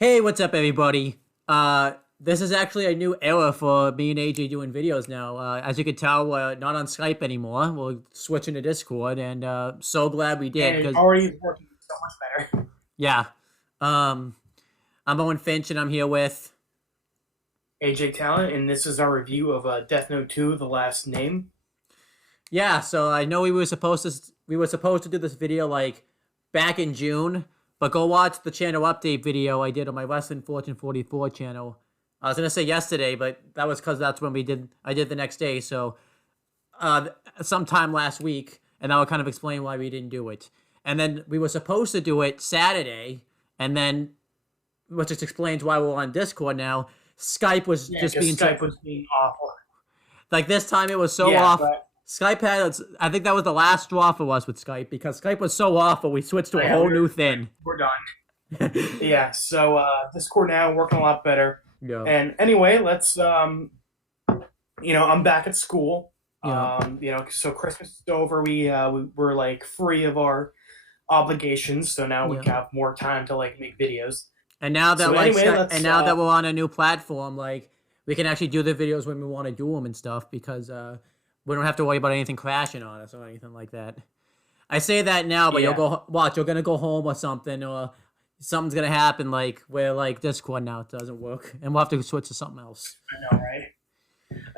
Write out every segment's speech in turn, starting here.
Hey, what's up, everybody? This is actually a new era for me and AJ doing videos now. As you can tell, we're not on Skype anymore. We're switching to Discord, and so glad we did And it because, already is working so much better. yeah. Um, I'm Owen Finch, and I'm here with. AJ Talent, and this is our review of Death Note 2, The Last Name. Yeah, so I know we were supposed to do this video like back in June, but go watch the channel update video I did on my Wrestling Fortune 44 channel. I was gonna say yesterday, but that was because that's when I did the next day. So uh, sometime last week, and that will kind of explain why we didn't do it. And then we were supposed to do it Saturday, and then which just explains why we're on Discord now. Skype was Yeah, just because being so Skype was being awful. like this time it was so Yeah, off. but Skype had I think that was the last straw for us with Skype because Skype was so awful. We switched to a yeah, whole new thing. we're done. Yeah, so Discord now working a lot better. Yeah, And anyway, let's I'm back at school. yeah, So Christmas is over. We were like free of our obligations, so now we yeah. have more time to like make videos. And now that So anyway, and let's now that we're on a new platform, like we can actually do the videos when we want to do them and stuff because we don't have to worry about anything crashing on us or anything like that. I say that now, but yeah. you're gonna go home or something, or something's gonna happen like where like Discord now doesn't work, and we'll have to switch to something else. I know, right?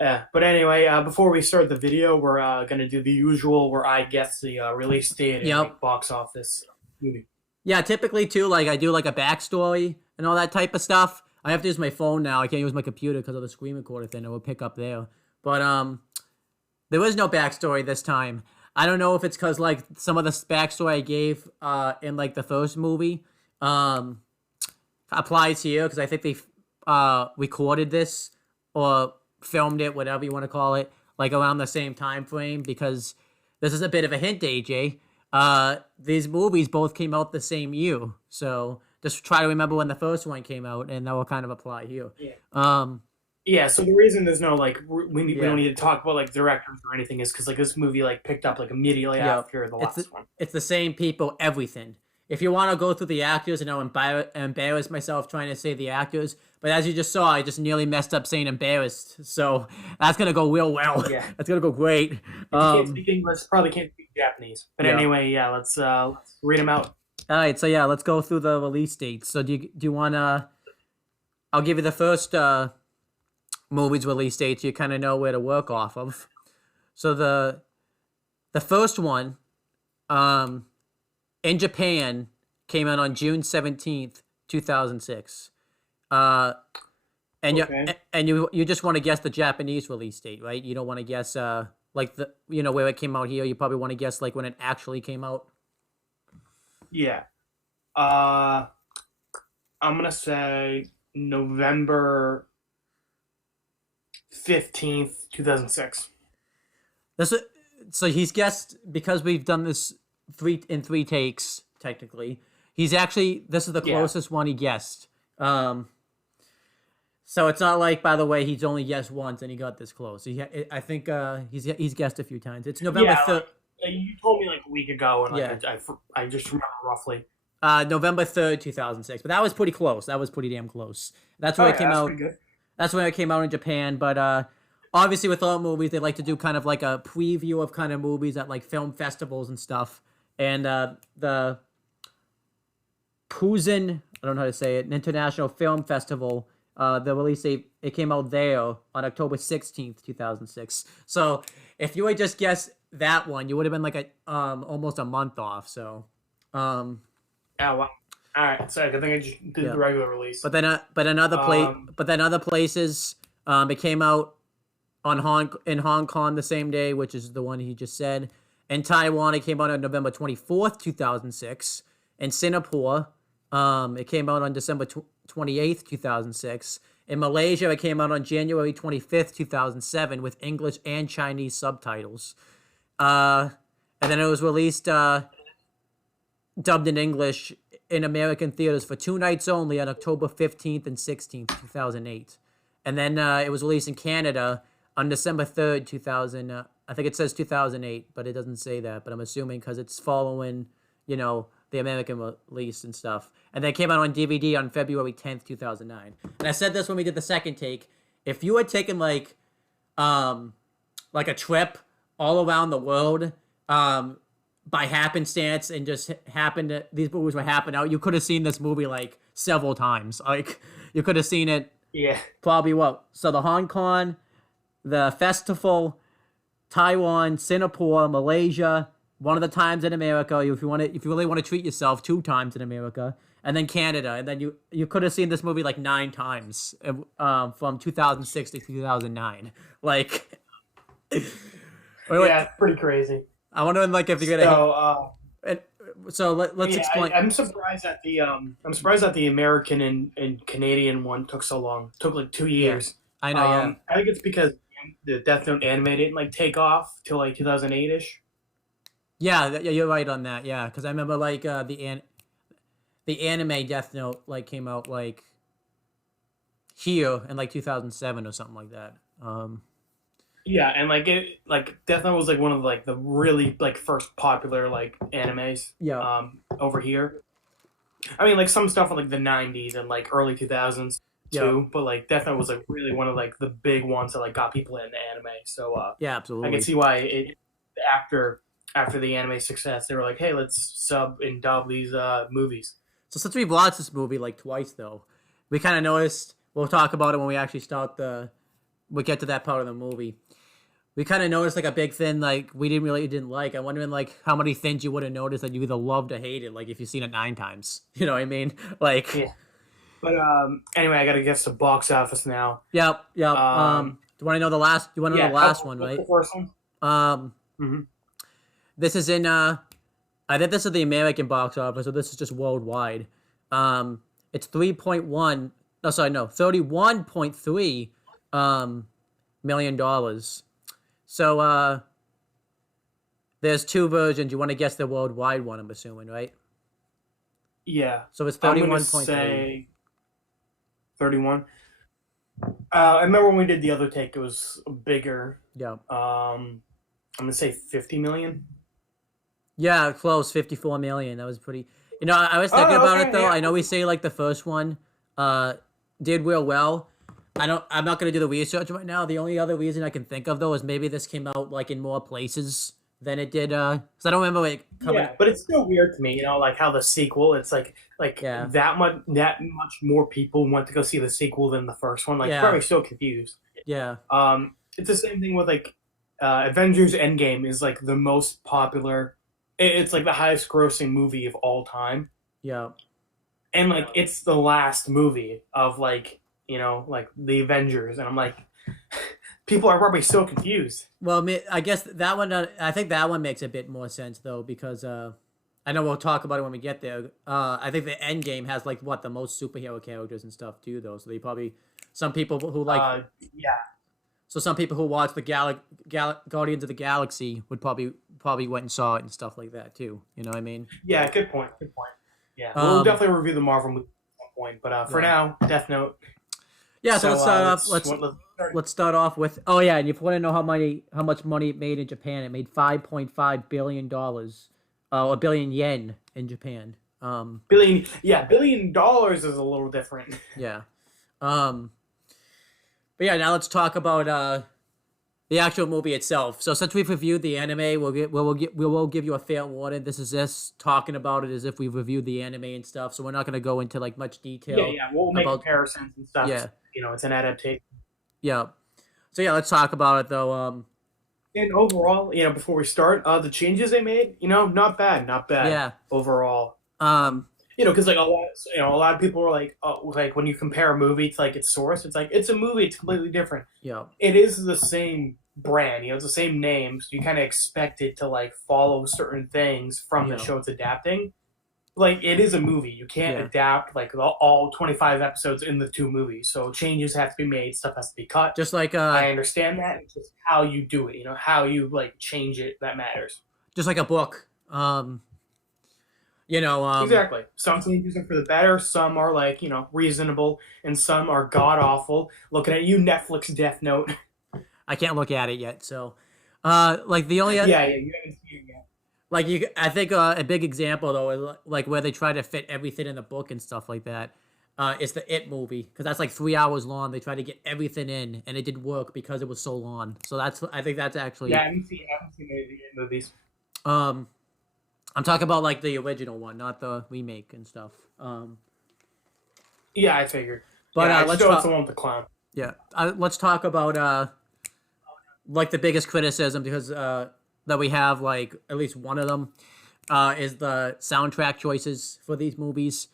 Yeah, but anyway, before we start the video, we're gonna do the usual, where I guess the release date and Yep. like box office movie. Yeah, typically too, like I do like a backstory and all that type of stuff. I have to use my phone now. I can't use my computer because of the screen recorder thing. It will pick up there. But there was no backstory this time. I don't know if it's because like some of the backstory I gave in like the first movie um applies here because I think they recorded this or filmed it, whatever you want to call it, like around the same time frame. Because this is a bit of a hint, AJ. These movies both came out the same year, so just try to remember when the first one came out, and that will kind of apply here. Yeah. Um, Yeah. So the reason there's no like we don't yeah, need to talk about like directors or anything is because like this movie like picked up like immediately yeah. after the It's the, last one. it's the same people, everything. If you want to go through the actors, and I'll embarrass myself trying to say the actors, but as you just saw, I just nearly messed up saying embarrassed. So that's gonna go real well. Yeah. That's gonna go great. If you can't speak English, probably can't speak Japanese. But Yeah. anyway, yeah, let's read them out. All right, so yeah, let's go through the release dates. So do you want to? I'll give you the first movie's release date. So you kind of know where to work off of. So the first one, um, in Japan, came out on June 17th, 2006. Uh, and you Okay. and you just want to guess the Japanese release date, right? You don't want to guess like the where it came out here. You probably want to guess like when it actually came out. Yeah. Uh, I'm gonna say November 15th, 2006. This is, so he's guessed because we've done this three takes technically. He's actually this is the Yeah. closest one he guessed. So it's not like, by the way, he's only guessed once and he got this close. I think he's guessed a few times. It's November Yeah, third. you told me like a week ago, and Yeah, like I just remember roughly. November 3rd, 2006. But that was pretty close. That was pretty damn close. That's Oh where it yeah, came that's out. pretty good. That's when it came out in Japan. But obviously, with all movies, they like to do kind of like a preview of kind of movies at like film festivals and stuff. And the Puzen, I don't know how to say it, an international film festival. The release date, it came out there on October 16th, 2006. So if you had just guessed that one, you would have been like a almost a month off. So Yeah, well, all right. So I think I just did yeah. the regular release. But then other places, it came out in Hong Kong the same day, which is the one he just said. In Taiwan, it came out on November 24th, 2006. In Singapore, it came out on December 28th, 2006. In Malaysia, it came out on January 25th, 2007, with English and Chinese subtitles. And then it was released dubbed in English in American theaters for 2 nights only on October 15th and 16th, 2008. And then it was released in Canada on December 3rd, 2000. I think it says 2008, but it doesn't say that. But I'm assuming because it's following, the American release and stuff. And then it came out on DVD on February 10th, 2009. And I said this when we did the second take. If you had taken like a trip all around the world by happenstance and just these movies were happening out, you could have seen this movie like several times. Like you could have seen it. Yeah. Probably what? So the Hong Kong, the festival, Taiwan, Singapore, Malaysia, one of the times in America. If you really want to treat yourself, 2 times in America, and then Canada, and then you could have seen this movie like 9 times from 2006 to 2009. Like, yeah, pretty crazy. I wonder like if you're gonna. So let's explain. I'm surprised that the American and Canadian one took so long. Took like 2 years. Yeah, I know. Yeah. I think it's because the Death Note anime didn't like take off till like 2008ish. Yeah, you're right on that. Yeah, because I remember like the anime Death Note like came out like here in like 2007 or something like that. Yeah, and Death Note was like one of like the really like first popular like animes. Yeah. Over here. I mean, like some stuff in like the 90s and like early 2000s too, but like Death Note was like really one of like the big ones that like got people into anime. So yeah, absolutely. I can see why after the anime success, they were like, hey, let's sub and dub these movies. So since we've watched this movie like twice though, we kind of noticed. We'll talk about it when we actually we get to that part of the movie. We kind of noticed like a big thing like we didn't like. I'm wondering like how many things you would have noticed that you either loved or hated, like if you've seen it 9 times. You know what I mean? Like. Yeah. But anyway, I gotta guess the box office now. Yep. Do you want to know the last? You want to know the last one, right? The first one. This is in. I think this is the American box office, so this is just worldwide. It's 3.1. No, sorry, no, $31.3 million. So there's 2 versions. You want to guess the worldwide one? I'm assuming, right? Yeah. So it's 31.3. Say 31. I remember when we did the other take, it was bigger. Yeah. I'm gonna say 50 million. Yeah, close. 54 million. That was pretty. You know, I was thinking about it though. Yeah. I know we say like the first one did real well. I'm not gonna do the research right now. The only other reason I can think of though is maybe this came out like in more places than it did. Because I don't remember like coming. Yeah, but it's still weird to me. You know, like how the sequel. It's like that much more people went to go see the sequel than the first one. Like, probably still confused. Yeah. It's the same thing with like Avengers Endgame is like the most popular. It's like the highest grossing movie of all time. Yeah. And like it's the last movie of like, you know, like the Avengers, and I'm like, people are probably so confused. Well, I guess that one. I think that one makes a bit more sense though, because I know we'll talk about it when we get there. I think the Endgame has like the most superhero characters and stuff too, though. So they probably some people who like yeah. So some people who watch the Guardians of the Galaxy would probably went and saw it and stuff like that too. You know what I mean? Yeah, good point. Yeah, we'll definitely review the Marvel movie at some point. But for now, Death Note. Yeah, so let's start off. Let's start off with. Oh yeah, and if you want to know how much money it made in Japan, it made $5.5 billion, a billion yen in Japan. $1 billion is a little different. Yeah. But yeah, now let's talk about the actual movie itself. So since we've reviewed the anime, we'll give you a fair warning. This is us talking about it as if we've reviewed the anime and stuff. So we're not going to go into like much detail. Yeah, we'll make comparisons and stuff. Yeah, you know, it's an adaptation. Yeah. So yeah, let's talk about it though. And overall, you know, before we start, the changes they made, you know, not bad. Yeah. Overall. You know, because like a lot of people are like, oh, like when you compare a movie to like its source, it's like it's a movie, it's completely different. Yeah. It is the same brand, you know, it's the same name, so you kind of expect it to like follow certain things from the show it's adapting. Like it is a movie, you can't adapt like all 25 episodes in the 2 movies, so changes have to be made, stuff has to be cut. Just like I understand that, it's just how you do it, you know, how you like change it that matters. Just like a book. You know, exactly. Some changes are for the better, some are like, you know, reasonable, and some are god awful. Looking at you, Netflix Death Note. I can't look at it yet, so like the only you haven't seen it yet. Like I think a big example though is like where they try to fit everything in the book and stuff like that. It's the It movie because that's like 3 hours long. They tried to get everything in, and it didn't work because it was so long. So I think that's actually. Yeah, I haven't seen any of the movies. Um, I'm talking about like the original one, not the remake and stuff. Yeah, I figured. But yeah, let's it's the one with the clown. Yeah, let's talk about like the biggest criticism because that we have like at least one of them is the soundtrack choices for these movies.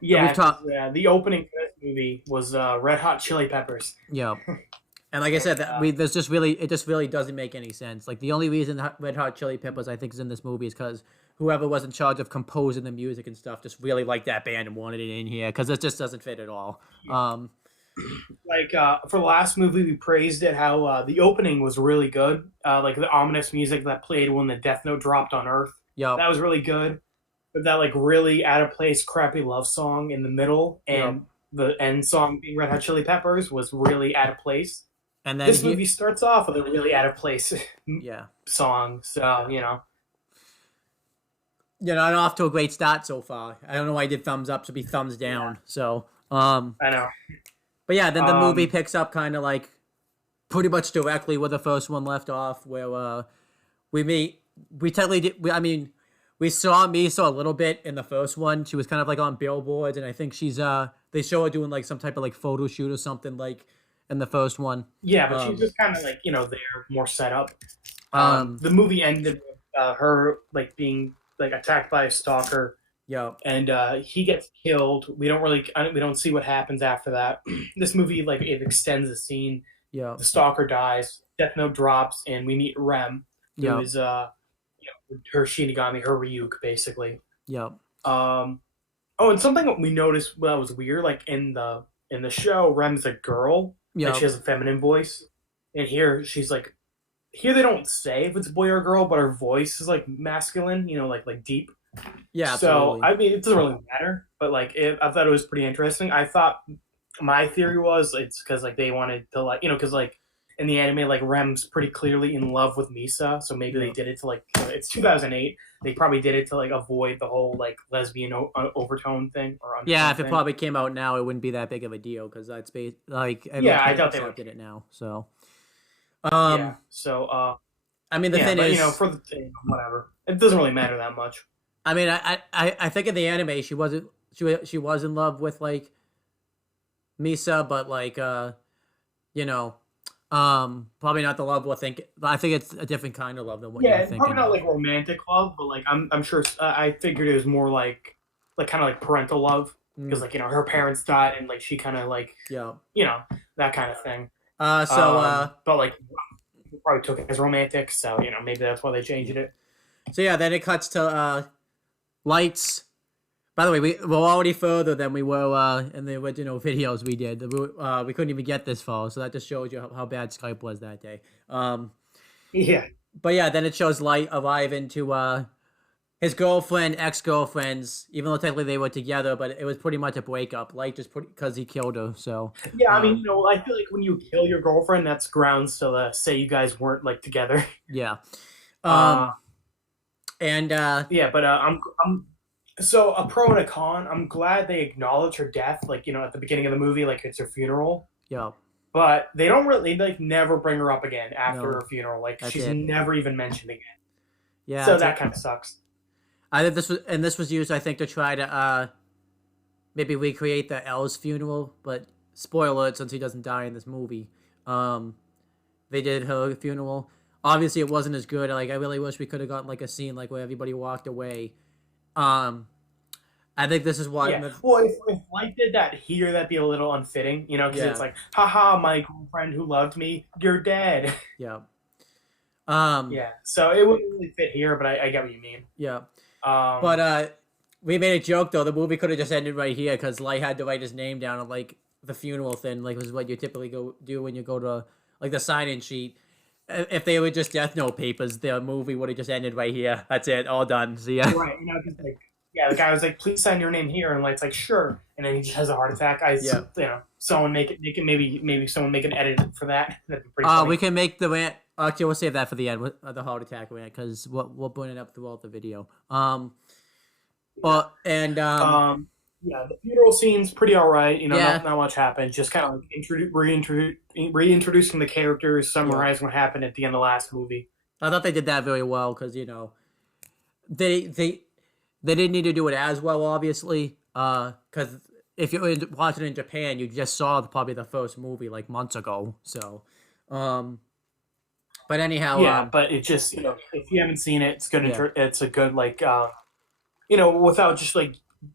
Yeah, the opening for this movie was Red Hot Chili Peppers. Yeah. And like I said, it just really doesn't make any sense. Like the only reason Red Hot Chili Peppers I think is in this movie is because whoever was in charge of composing the music and stuff just really liked that band and wanted it in here because it just doesn't fit at all. Like for the last movie, we praised it how the opening was really good. Like the ominous music that played when the Death Note dropped on Earth. Yeah, that was really good. But that like really out of place, crappy love song in the middle and the end song being Red Hot Chili Peppers was really out of place. And then this movie starts off with a really out of place song. So not off to a great start so far. I don't know why I did thumbs up, so be thumbs down. Yeah. So I know. But yeah, then the movie picks up kind of like pretty much directly where the first one left off, where we technically did. We saw Misa a little bit in the first one. She was kind of like on billboards, and I think she's they show her doing like some type of like photo shoot or something like in the first one. Yeah, but she's just kind of like there more set up. The movie ended with her like being like attacked by a stalker. Yeah, and he gets killed. We don't see what happens after that. This movie like it extends the scene. Yeah, the stalker dies. Death Note drops, and we meet Rem, who is her Shinigami, her Ryuk, basically. Yeah. Oh, and something that we noticed that was weird, like in the show, Rem's a girl, and she has a feminine voice, and here she's like, here they don't say if it's a boy or a girl, but her voice is like masculine, like deep. Yeah. So absolutely. It doesn't really matter, but like I thought it was pretty interesting. I thought my theory was it's because like they wanted to like because like in the anime like Rem's pretty clearly in love with Misa, so maybe they did it to like it's 2008. They probably did it to like avoid the whole like lesbian overtone thing or if it probably came out now, it wouldn't be that big of a deal because that's like I doubt they did it now. So So the thing is for the thing, whatever, it doesn't really matter that much. I think in the anime she was in love with like Misa, but like probably not the love we'll think. I think it's a different kind of love than what you're thinking. Probably not like romantic love, but like I'm sure I figured it was more like kind of like parental love because like her parents died and like she kind of like that kind of thing. But like probably took it as romantic, so maybe that's why they changed it. So yeah, then it cuts to lights. By the way, we're already further than we were in the original videos we did. We couldn't even get this far, so that just shows you how bad Skype was that day. Yeah. But yeah, then it shows Light arriving to his girlfriend, ex-girlfriends, even though technically they were together, but it was pretty much a breakup. Light just because he killed her, so... Yeah, I mean, I feel like when you kill your girlfriend, that's grounds to say you guys weren't, like, together. Yeah. Yeah, but I'm so a pro and a con. I'm glad they acknowledge her death, like at the beginning of the movie, like it's her funeral. Yeah. But they don't really never bring her up again after her funeral. Like she's never even mentioned again. Yeah. So that kind of sucks. I think this was used, I think, to try to maybe recreate the L's funeral, but spoiler alert, since he doesn't die in this movie, they did her funeral. Obviously, it wasn't as good. Like I really wish we could have gotten like a scene like where everybody walked away. I think this is why. Yeah. Well, if Light did that here, that'd be a little unfitting, because it's like, haha, my girlfriend who loved me, you're dead. Yeah. Yeah. So it wouldn't really fit here, but I get what you mean. Yeah. But we made a joke though. The movie could have just ended right here because Light had to write his name down on like the funeral thing, like was what you typically do when you go to like the sign-in sheet. If they were just Death Note papers, the movie would have just ended right here. That's it, all done. See ya. Right, just like the guy was like, "Please sign your name here," and Light's like, "Sure," and then he just has a heart attack. Someone maybe someone make an edit for that. That'd be pretty funny. We can make Actually, we'll save that for the end, the heart attack rant, because we'll bring it up throughout the video. Well, and Yeah, the funeral scene's pretty all right. You know, Yeah. not much happened. Just kind of like reintroducing the characters, summarizing what happened at the end of the last movie. I thought they did that very well because they didn't need to do it as well, obviously, because if you're watching in Japan, you just saw probably the first movie like months ago. So, but anyhow, Yeah, but it just if you haven't seen it, it's good. Yeah. It's a good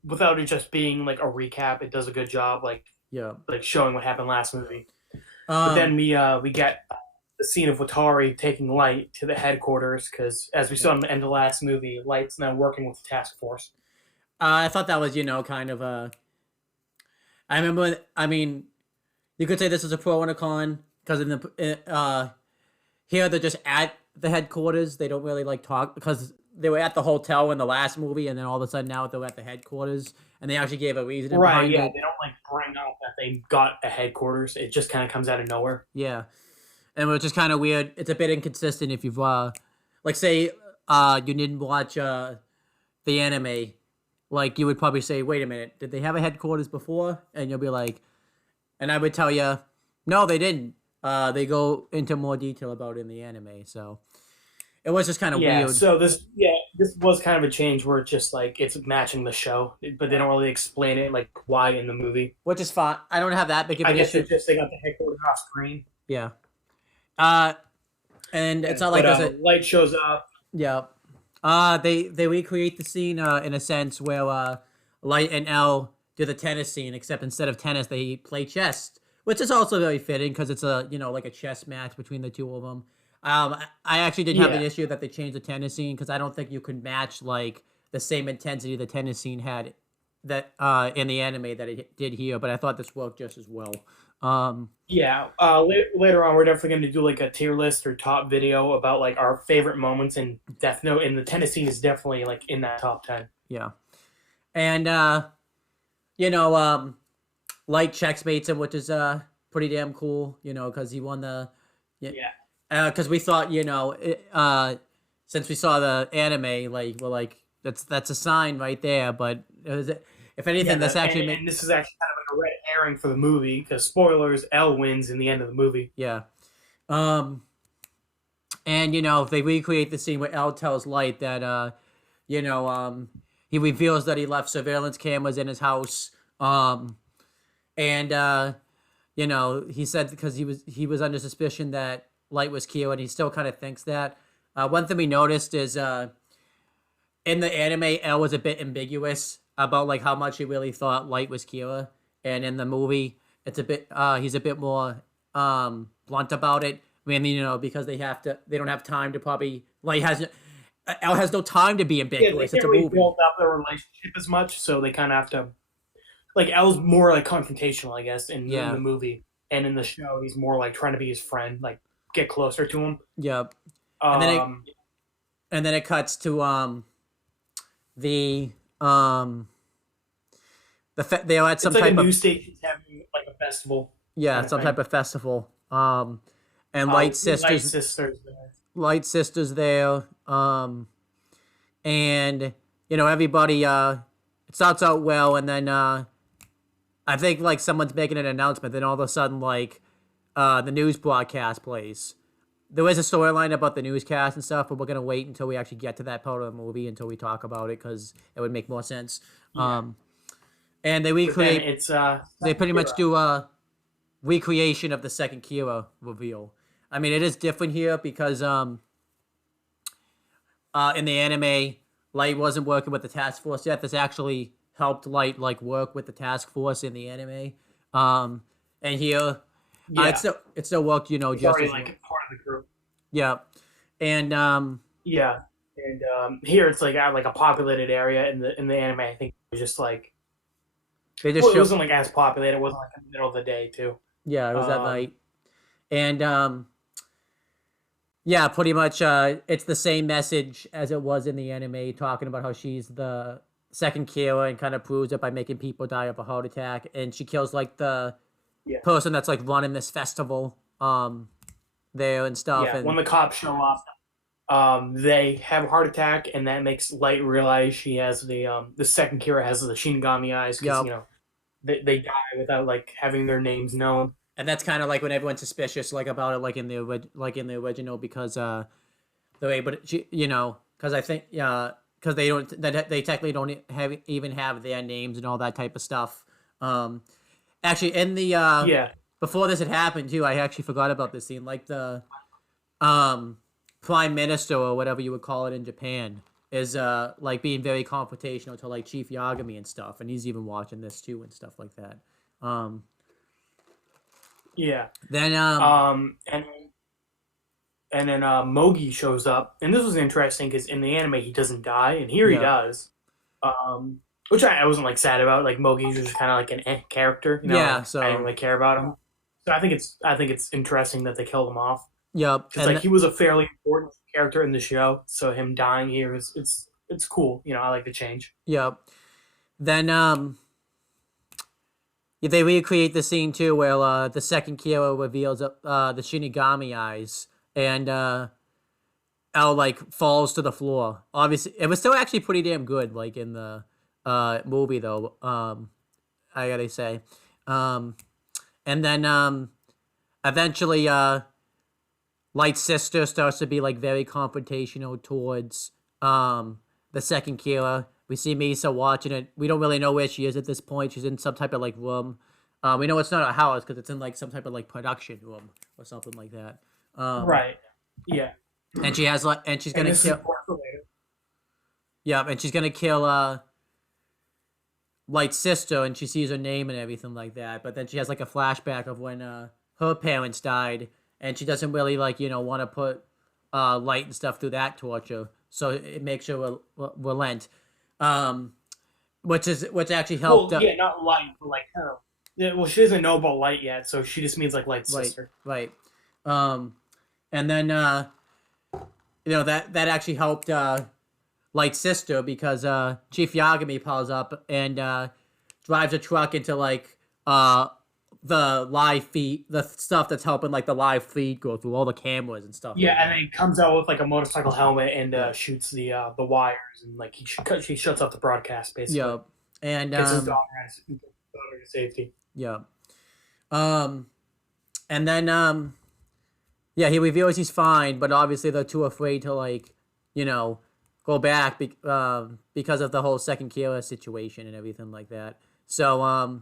without it just being like a recap, it does a good job yeah. like showing what happened last movie. But then we get the scene of Watari taking Light to the headquarters because, as we saw in the end of the last movie, Light's now working with the task force. I thought that was kind of a. I remember. I mean, you could say this is a pro and a con because in the here they're just at the headquarters. They don't really like talk because they were at the hotel in the last movie, and then all of a sudden now they're at the headquarters, and they actually gave a reason behind it. They don't like bring out that they got a headquarters. It just kind of comes out of nowhere. Yeah, and which is kind of weird. It's a bit inconsistent if you've like say you didn't watch the anime, like you would probably say, wait a minute, did they have a headquarters before? And you'll be like, and I would tell you, no, they didn't. They go into more detail about it in the anime, so it was just kind of weird. So this was kind of a change where it's just like it's matching the show, but they don't really explain it like why in the movie. Which is fine. I don't have that big of an issue. I guess it's just they got the headquarters off screen. Yeah. And it's not like there's Light shows up. Yeah. They recreate the scene in a sense where Light and L do the tennis scene, except instead of tennis they play chess, which is also very fitting because it's a like a chess match between the two of them. I actually didn't have an issue that they changed the tennis scene because I don't think you could match like the same intensity the tennis scene had that in the anime that it did here, but I thought this worked just as well. Later on, we're definitely going to do like a tier list or top video about like our favorite moments in Death Note, and the tennis scene is definitely like in that top 10. Yeah, and Light checkmates him, which is pretty damn cool, because he won the because we thought since we saw the anime, like we're like that's a sign right there, but if anything, this actually and this is actually kind of like a red herring for the movie because spoilers, L wins in the end of the movie. Yeah, and if they recreate the scene where L tells Light that he reveals that he left surveillance cameras in his house, and he said because he was under suspicion that Light was Kyo, and he still kind of thinks that. One thing we noticed is in the anime, L was a bit ambiguous about like how much he really thought Light was Kira, and in the movie, it's a bit he's a bit more blunt about it. I mean, because they don't have time to probably L has no time to be ambiguous. They can't really build up their relationship as much, so they kind of have to. Like L's more like confrontational, I guess, in the movie, and in the show, he's more like trying to be his friend, like get closer to him. Yeah, and then it cuts to they are at some type of news stations having like a festival. Yeah, some type of festival. And Light Sisters there. And everybody it starts out well, and then I think like someone's making an announcement, then all of a sudden like the news broadcast plays. There is a storyline about the newscast and stuff, but we're gonna wait until we actually get to that part of the movie until we talk about it because it would make more sense. Yeah. And they recreate. They pretty much do a recreation of the second Kira reveal. I mean, it is different here because in the anime, Light wasn't working with the task force yet. This actually helped Light like work with the task force in the anime. And here. It still worked, just already like part of the group. Yeah, and here it's like a populated area in the anime. I think it was just like it wasn't like as populated. It wasn't like in the middle of the day too. Yeah, it was at night, and pretty much it's the same message as it was in the anime, talking about how she's the second Kira and kind of proves it by making people die of a heart attack, and she kills like the person that's like running this festival, there and stuff. Yeah, when And the cops show up, they have a heart attack, and that makes Light realize she has the second Kira has the Shinigami eyes because yep. they die without like having their names known. And that's kind of like when everyone's suspicious, like about it, like in the original, because they're able to, because I think because they technically don't even have their names and all that type of stuff. Actually, in the Yeah, before this had happened too, I actually forgot about this scene. Like the um prime minister or whatever you would call it in Japan is like being very confrontational to like Chief Yagami and stuff, and he's even watching this too and stuff like that. Um, yeah. then And then Mogi shows up, and this was interesting because in the anime he doesn't die, and here he yeah, does. Which I wasn't like sad about. Like Mogi's just kind of like an character, yeah. Like, I didn't really care about him. So I think it's interesting that they killed him off Yep, because like he was a fairly important character in the show. So him dying here is it's cool. I like the change. yep. Then if they recreate the scene too, where the second Kira reveals the Shinigami eyes, and L like falls to the floor. Obviously, it was still actually pretty damn good, like in the movie though. I gotta say, um, and then eventually, Light's sister starts to be like very confrontational towards the second Kira. We see Misa watching it. We don't really know where she is at this point. She's in some type of like room. We know it's not a house because it's in like some type of like production room or something like that. Right. Yeah. And she has like, and she's And gonna this is kill. Yeah, and she's gonna kill Light's sister, and she sees her name and everything like that. But then she has like a flashback of when her parents died, and she doesn't really like want to put Light and stuff through that torture. So it makes her relent, which actually helped. Well, yeah, not Light, but like her. Yeah, well, she doesn't know about Light yet, so she just means like Light's Right, sister. right. And then that actually helped Light's sister because Chief Yagami pulls up and drives a truck into like the live feed, the stuff that's helping like the live feed go through all the cameras and stuff. Yeah, like and then he comes out with like a motorcycle helmet and shoots the wires, and like he shuts off the broadcast basically. Yeah, and gets his daughter to safety. Yeah. And then yeah, he reveals he's fine, but obviously they're too afraid to like, go back because of the whole second Kira situation and everything like that. So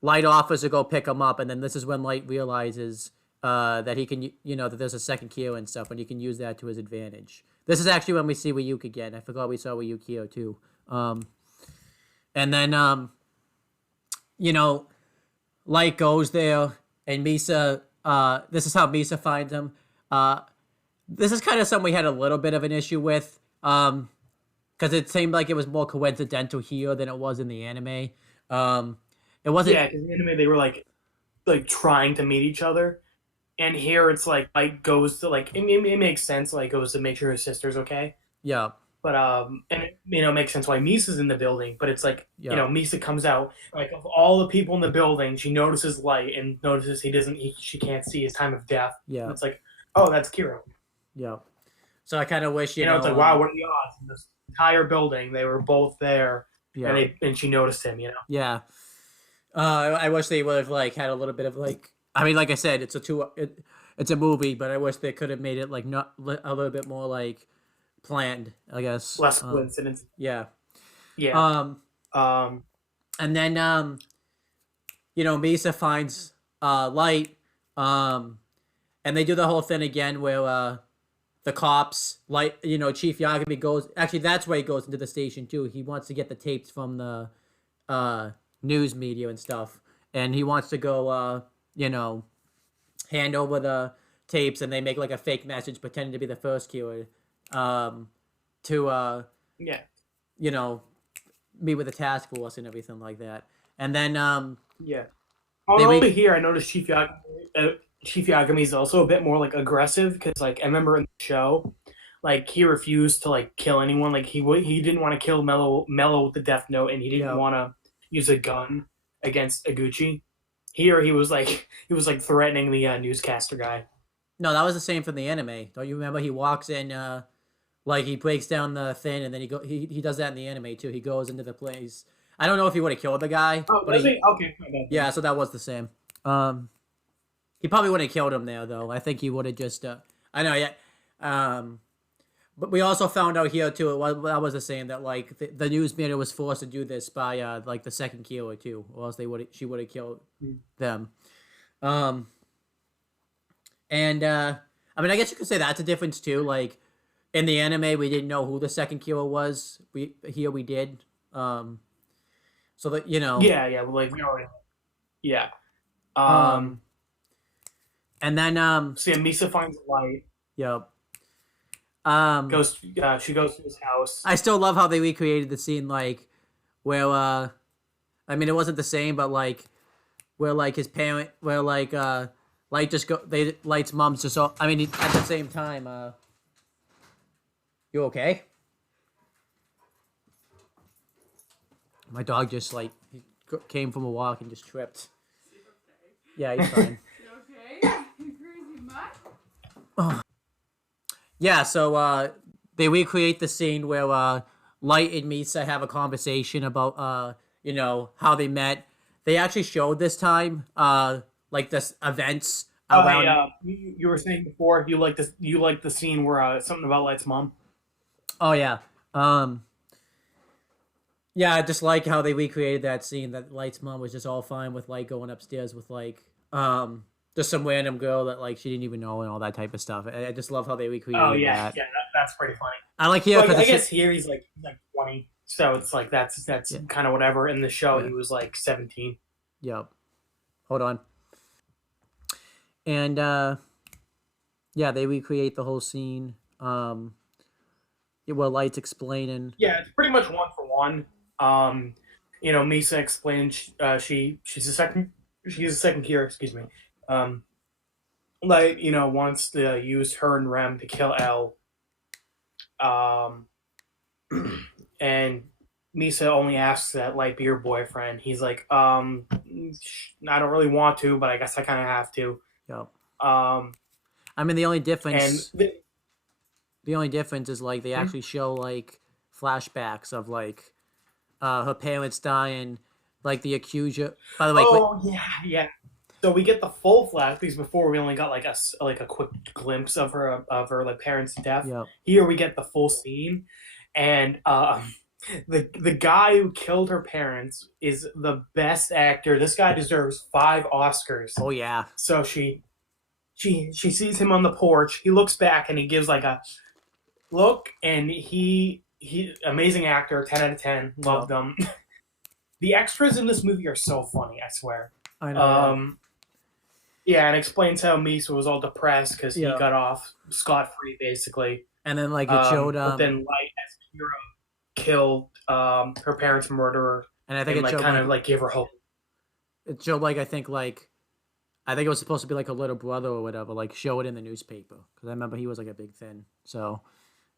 Light offers to go pick him up, and then this is when Light realizes that he can, that there's a second Kira and stuff, and he can use that to his advantage. This is actually when we see Ryuk again. I forgot we saw Ryuk here too. And then Light goes there, and Misa. This is how Misa finds him. This is kind of something we had a little bit of an issue with, because it seemed like it was more coincidental here than it was in the anime. It wasn't. Yeah, because in the anime they were like trying to meet each other, and here it's like Light goes to like it makes sense. Like goes to make sure his sister's okay. Yeah. But and it makes sense why Misa's in the building. But it's like Misa comes out like of all the people in the building, she notices Light and notices she can't see his time of death. Yeah. And it's like, oh, that's Kira. Yeah. So I kind of wish it's like wow, what are the odds? In this entire building, they were both there, and she noticed him. Yeah. I wish they would have like had a little bit of like. I mean, like I said, it's a movie, but I wish they could have made it like not a little bit more like planned, I guess. Less coincidence. Yeah. Yeah. And then Misa finds Light, and they do the whole thing again where the cops, like Chief Yagami goes. Actually, that's where he goes into the station too. He wants to get the tapes from the news media and stuff, and he wants to go hand over the tapes, and they make like a fake message pretending to be the first killer to meet with the task force and everything like that. And then over here I noticed Chief Yagami is also a bit more like aggressive because like I remember in the show like he refused to like kill anyone. Like he didn't want to kill Mello with the Death Note, and he didn't want to use a gun against Iguchi. Here he was like threatening the newscaster guy. No, that was the same from the anime. Don't you remember? He walks in, like he breaks down the thing, and then he does that in the anime too. He goes into the place. I don't know if he would have killed the guy, Oh, but does he he? Okay, yeah. So that was the same. Um, he probably wouldn't have killed him there though. I think he would have just. I know, yeah. Um, but we also found out here too. That was the same that like the newsman was forced to do this by like the second killer too, or else she would have killed them. Um, and I mean, I guess you could say that's a difference too. Like in the anime, we didn't know who the second killer was. We did. Um, so that you know. Yeah, yeah. Well, like we already. Yeah. Um, and then So yeah, Misa finds a light. yep. Um, Goes. She goes to his house. I still love how they recreated the scene, like where I mean, it wasn't the same, but like where like his parent, where like Light just go, they Light's mom's just. I mean, at the same time, you okay? My dog just like he came from a walk and just tripped. Yeah, he's fine. You okay? You crazy much? Oh. Yeah, so they recreate the scene where Light and Misa have a conversation about you know how they met. They actually showed this time like this events around. You were saying before you like this. You like the scene where something about Light's mom. Oh yeah. Yeah, I just like how they recreated that scene. That Light's mom was just all fine with Light going upstairs with like just some random girl that like she didn't even know and all that type of stuff. I just love how they recreated Oh yeah, that. yeah, that's pretty funny. I like here Like, because I guess here he's like 20, so it's like that's yeah. kind of whatever. In the show, Yeah. he was like 17. Yep. Hold on. And yeah, they recreate the whole scene. Well, Light's explaining. Yeah, it's pretty much one for one. You know, Misa explains she's a second gear, excuse me. Like you know, wants to use her and Rem to kill L. Um, and Misa only asks that Light be her boyfriend. He's like, I don't really want to, but I guess I kind of have to. Yep. Um, I mean, the only and difference. The only difference is like they actually show like flashbacks of like her parents dying, like the accuser. By the way, oh yeah, yeah. So we get the full flash because before we only got like a quick glimpse of her like parents' death. yep. Here we get the full scene, and the guy who killed her parents is the best actor. This guy deserves 5 Oscars. Oh yeah. So she sees him on the porch. He looks back and he gives like a look, and he amazing actor, 10 out of 10. Loved him. The extras in this movie are so funny, I swear. I know. Yeah, and explains how Misa was all depressed because he got off scot free, basically. And then like it showed. But then Light as a hero killed her parents' murderer, and I think and it showed kind of like gave her hope. It showed like I think it was supposed to be like a little brother or whatever. Like show it in the newspaper because I remember he was like a big thing. So,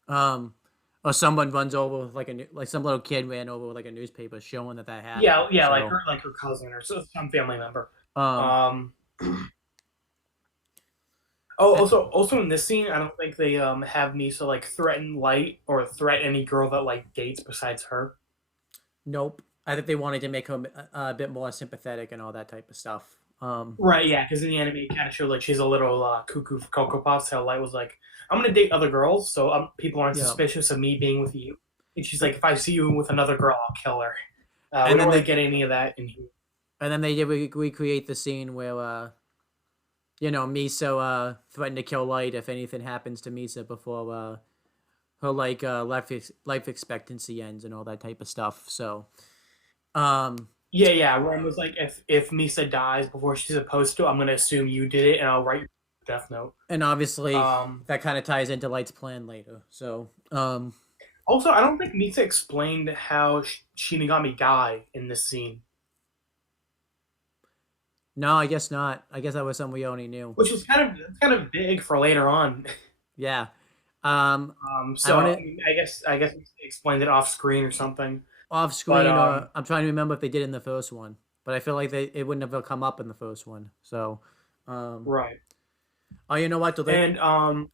or someone runs over with like some little kid ran over with like a newspaper showing that happened. Yeah, yeah, so, like her cousin or some family member. Also in this scene, I don't think they have Misa like threaten Light or threaten any girl that like dates besides her. Nope. I think they wanted to make her a bit more sympathetic and all that type of stuff. Right, yeah, because in the anime, it kind of showed like she's a little cuckoo for Cocoa Puffs. How Light was like, I'm gonna date other girls, so people aren't suspicious of me being with you. And she's like, if I see you with another girl, I'll kill her. We don't really get any of that in here. And then they did recreate the scene where, you know, Misa threatened to kill Light if anything happens to Misa before her like life expectancy ends and all that type of stuff. So, yeah. Ren was like, if Misa dies before she's supposed to, I'm gonna assume you did it, and I'll write your death note. And obviously, that kind of ties into Light's plan later. So, also, I don't think Misa explained how Shinigami die in this scene. No, I guess not. I guess that was something we already knew. Which is kind of big for later on. Yeah. So I guess we explained it off screen or something. Off screen, or I'm trying to remember if they did in the first one, but I feel like it wouldn't have come up in the first one. So, right. Oh, you know what? And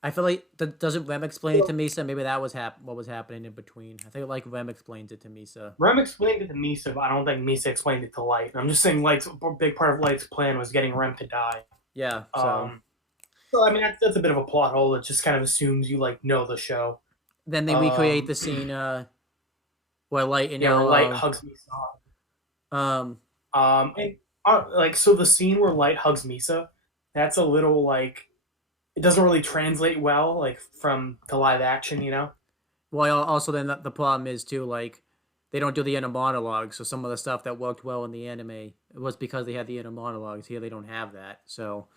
I feel like doesn't Rem explain it to Misa? Maybe that was what was happening in between. I think like Rem explains it to Misa. Rem explained it to Misa, but I don't think Misa explained it to Light. I'm just saying Light's a big part of Light's plan was getting Rem to die. Yeah. So. So I mean that's a bit of a plot hole. It just kind of assumes you like know the show. Then they recreate the scene where Light and Light hugs Misa. And like so the scene where Light hugs Misa, that's a little like it doesn't really translate well like from the live action, you know. Well, also then the problem is too like they don't do the inner monologues, so some of the stuff that worked well in the anime it was because they had the inner monologues. Here they don't have that, so.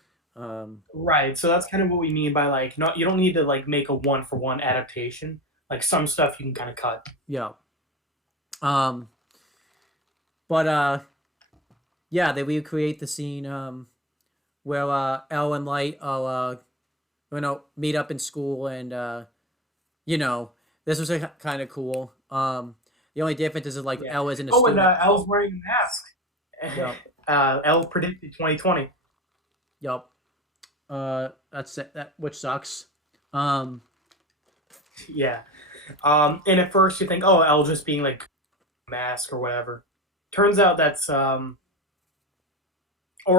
Right, so that's kind of what we mean by like not you don't need to like make a 1-for-1 adaptation. Like some stuff you can kind of cut. Yeah. Yeah, they recreate the scene where Elle and Light are meet up in school and this was kind of cool. The only difference is like Elle is in a student. And Elle's wearing a mask. Yep. Elle predicted 2020. Yep. That's that, which sucks. Yeah. And at first you think, oh, Elle just being like mask or whatever. Turns out that's or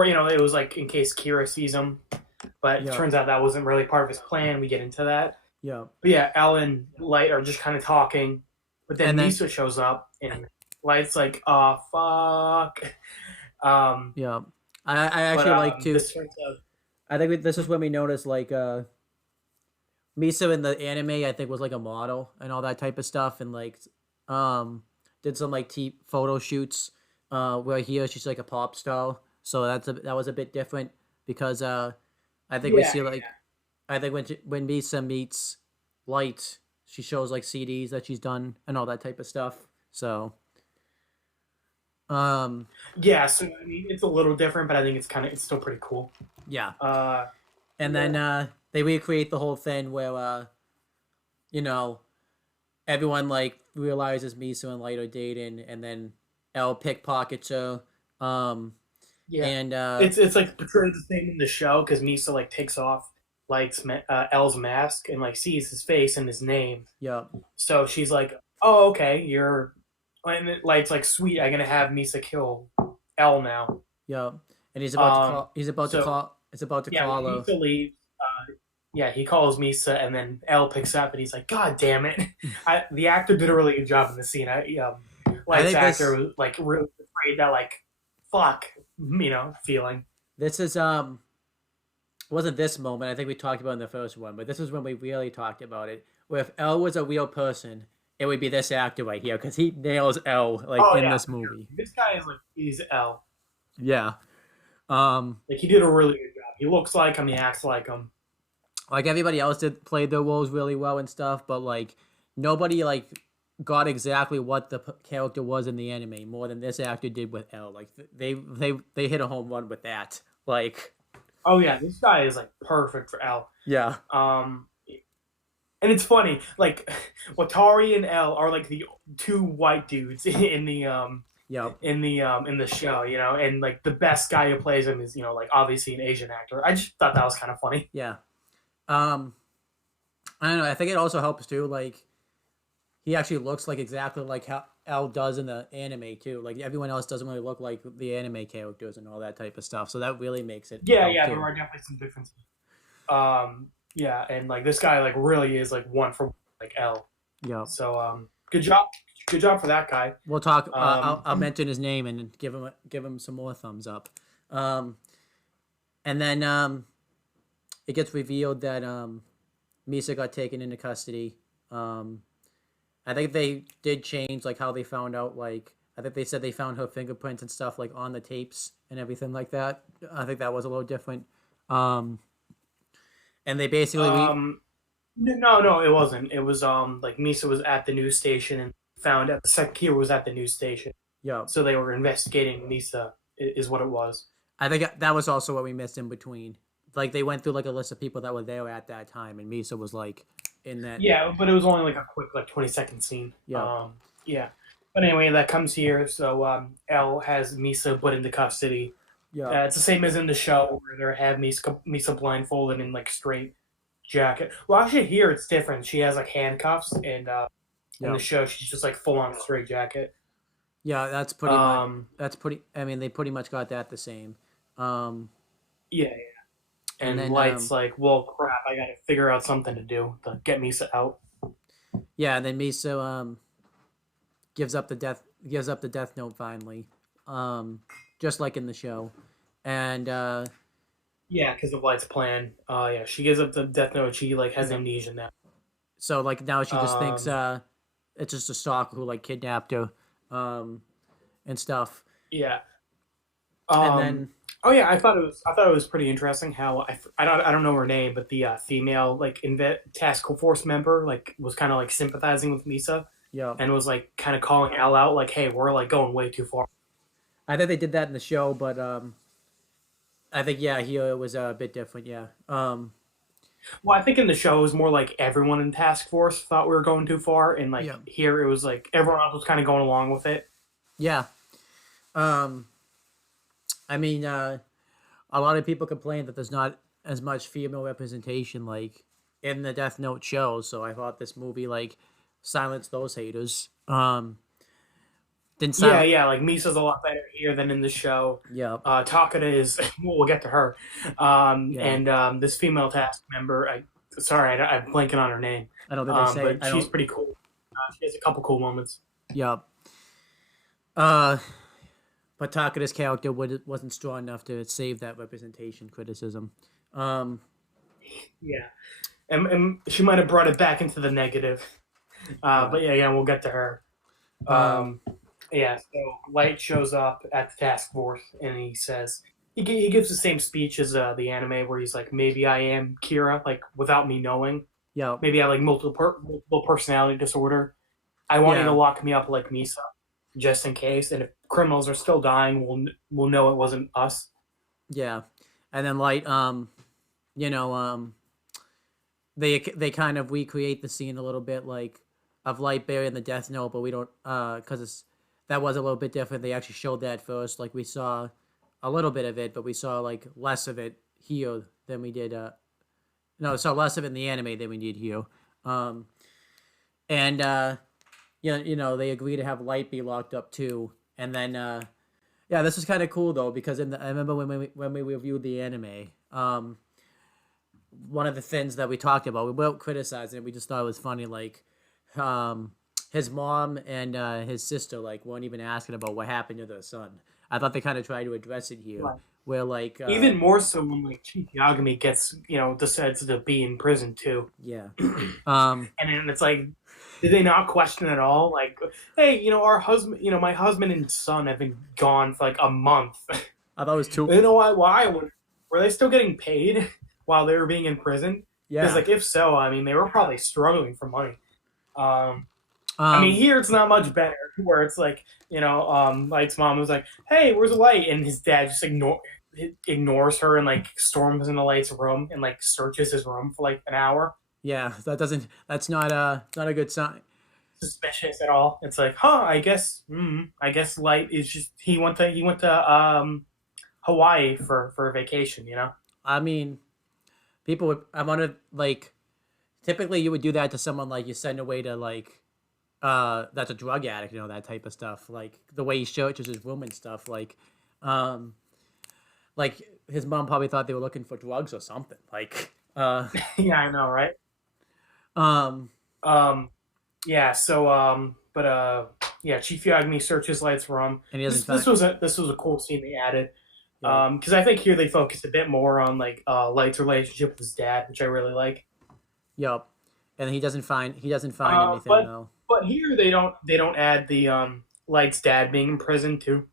it was like in case Kira sees him, but it turns out that wasn't really part of his plan. We get into that. Yeah. But yeah, Elle and Light are just kind of talking, but then Misa shows up and Light's like, oh fuck. Yeah. I actually like to. I think this is when we noticed like Misa in the anime I think was like a model and all that type of stuff and like did some like photo shoots where here she's like a pop star, so that was a bit different because I think we see like I think when Misa meets Light she shows like CDs that she's done and all that type of stuff, so so I mean it's a little different but I think it's still pretty cool. Yeah. And then they recreate the whole thing where everyone like realizes Misa and Light are dating, and then Elle pickpockets her. And it's like portrayed the same in the show because Misa like takes off Elle's mask and like sees his face and his name. Yeah. So she's like, "Oh, okay, you're," and Light's like, "Sweet, I'm gonna have Misa kill Elle now." Yeah. And he's about to call. He's about to call. It's about to call her. Misa leaves. He calls Misa, and then Elle picks up, and he's like, "God damn it!" The actor did a really good job in the scene. Light's actor was like really afraid that like, fuck, feeling. This is wasn't this moment. I think we talked about it in the first one, but this is when we really talked about it. Where if Elle was a real person, it would be this actor right here because he nails Elle in this movie. This guy is like he's Elle. Yeah. Like he did a really good job. He looks like him. He acts like him. Like everybody else played their roles really well and stuff, but like nobody like got exactly what the character was in the anime more than this actor did with Elle. Like they hit a home run with that. Like, oh yeah, this guy is like perfect for Elle. Yeah. And it's funny, like Watari and Elle are like the two white dudes in the in the show, and like the best guy who plays him is like obviously an Asian actor. I just thought that was kind of funny. Yeah. I don't know. I think it also helps too. Like, he actually looks like exactly like how Elle does in the anime too. Like everyone else doesn't really look like the anime characters and all that type of stuff. So that really makes it. Yeah, there are definitely some differences. And like this guy like really is like one for like Elle. Yeah. So good job for that guy. We'll talk. I'll mention his name and give him some more thumbs up. And then it gets revealed that Misa got taken into custody. I think they did change like how they found out. Like I think they said they found her fingerprints and stuff like on the tapes and everything like that. I think that was a little different. And they basically no, it wasn't. It was like Misa was at the news station and found out the Sekiro was at the news station. Yeah. So they were investigating Misa is what it was. I think that was also what we missed in between. Like they went through like a list of people that were there at that time, and Misa was like in that. Yeah, but it was only like a quick 20-second scene. Yeah. But anyway, that comes here. So Elle has Misa put into custody. Yeah. It's the same as in the show where they have Misa blindfolded in like straight jacket. Well, actually, here it's different. She has like handcuffs, and in the show she's just like full on straight jacket. Yeah, that's pretty much. That's pretty. I mean, they pretty much got that the same. Yeah. And And then Light's like, well, crap, I got to figure out something to do to get Misa out. yeah, and then Miso gives up the death note finally, just like in the show, and Yeah, because of Light's plan. Yeah, she gives up the death note. She like has amnesia now. so like now she just thinks Um, it's just a stalker who like kidnapped her, and stuff, yeah. and Um, then oh yeah, I thought it was pretty interesting how I don't know her name, but the female like task force member like was kind of like sympathizing with Misa yeah, and was like kind of calling Elle out like, hey, we're like going way too far. I think they did that in the show, but I think yeah, here it was a bit different, yeah, Well, I think in the show it was more like everyone in task force thought we were going too far, and like yeah, here it was like everyone else was kind of going along with it. yeah. Um, I mean, a lot of people complain that there's not as much female representation like in the Death Note show. So I thought this movie like silenced those haters. Didn't silence. Yeah, like Misa's a lot better here than in the show. Yeah, Takada is, well, we'll get to her. yeah. And this female task member, I'm blanking on her name. I don't think they say. But she's pretty cool. She has a couple cool moments. Yeah. But Takada's character wasn't strong enough to save that representation criticism. Yeah, and she might have brought it back into the negative. But yeah, we'll get to her. Yeah, so Light shows up at the task force and he says he gives the same speech as the anime where he's like, maybe I am Kira, like without me knowing. Yeah, Maybe I like multiple personality disorder. I want you Yeah. to lock me up like Misa, just in case. And if criminals are still dying, we'll know it wasn't us. yeah. And then Light, you know, they kind of recreate the scene a little bit like of Light burying the Death Note, but we don't because that was a little bit different. They actually showed that first, like we saw a little bit of it, but we saw like less of it here than we did. No, saw less of it in the anime than we did here. And you know, they agree to have Light be locked up too, and then yeah, this was kind of cool though because I remember when we reviewed the anime. One of the things that we talked about, we weren't criticizing it. We just thought it was funny. Like, his mom and his sister like weren't even asking about what happened to their son. I thought they kind of tried to address it here, Right. where like Even more so when like Chief Yagami gets, decides to be in prison too. yeah, And then it's like, did they not question at all? Like, hey, our husband, my husband and son have been gone for like a month. I thought it was too. You know why? Why were they still getting paid while they were being in prison? Yeah, Because like if so, I mean, they were probably struggling for money. I mean, here it's not much better, where it's like, Light's mom was like, "Hey, where's the Light?" And his dad just ignores her and like storms into Light's room and like searches his room for like an hour. yeah, that's not a good sign. Suspicious at all. It's like, I guess Light is just he went to Hawaii for a vacation. I mean, people would. I want to like. Typically, you would do that to someone like you send away to like, that's a drug addict, that type of stuff. Like the way he searches his room and stuff. Like his mom probably thought they were looking for drugs or something. Like, Yeah, I know, right? um, Yeah. So, yeah, Chief Yagami searches Light's room. and he doesn't This was a cool scene they added. Yeah. Because I think here they focused a bit more on like Light's relationship with his dad, which I really like. Yep. And he doesn't find anything though. But here they don't add the Light's dad being in prison too.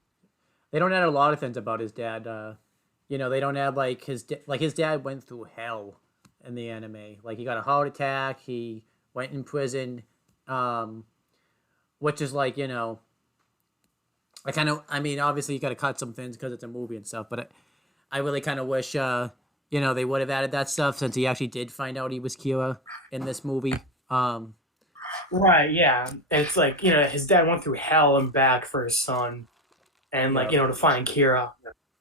They don't add a lot of things about his dad. They don't add like his dad went through hell in the anime. Like he got a heart attack. He went in prison, which is like I mean obviously you got to cut some things because it's a movie and stuff. But I really kind of wish they would have added that stuff since he actually did find out he was Kira in this movie. Right. Yeah. And it's like his dad went through hell and back for his son, and like Yeah. to find Kira.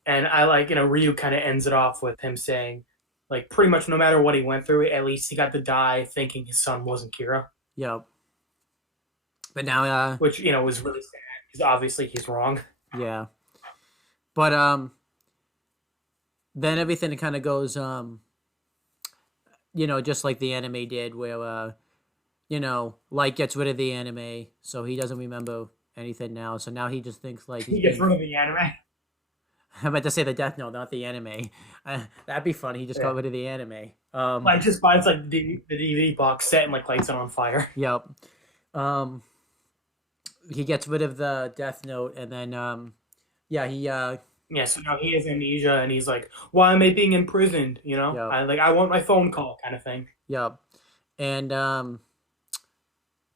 And I like, Ryu kind of ends it off with him saying, like, pretty much no matter what he went through, at least he got to die thinking his son wasn't Kira. Yep. But now, which was really sad because obviously he's wrong. Yeah. But then everything kind of goes just like the anime did, where Light gets rid of the anime, so he doesn't remember anything now. So now he just thinks like he gets rid of the anime. I'm about to say the Death Note, not the anime. That'd be funny. He just got rid of the anime. Like just buys like the DVD box set and like lights it on fire. Yep. He gets rid of the Death Note, and then so now he has amnesia, and he's like, "Why am I being imprisoned?" Yep. I want my phone call, kind of thing. Yep. And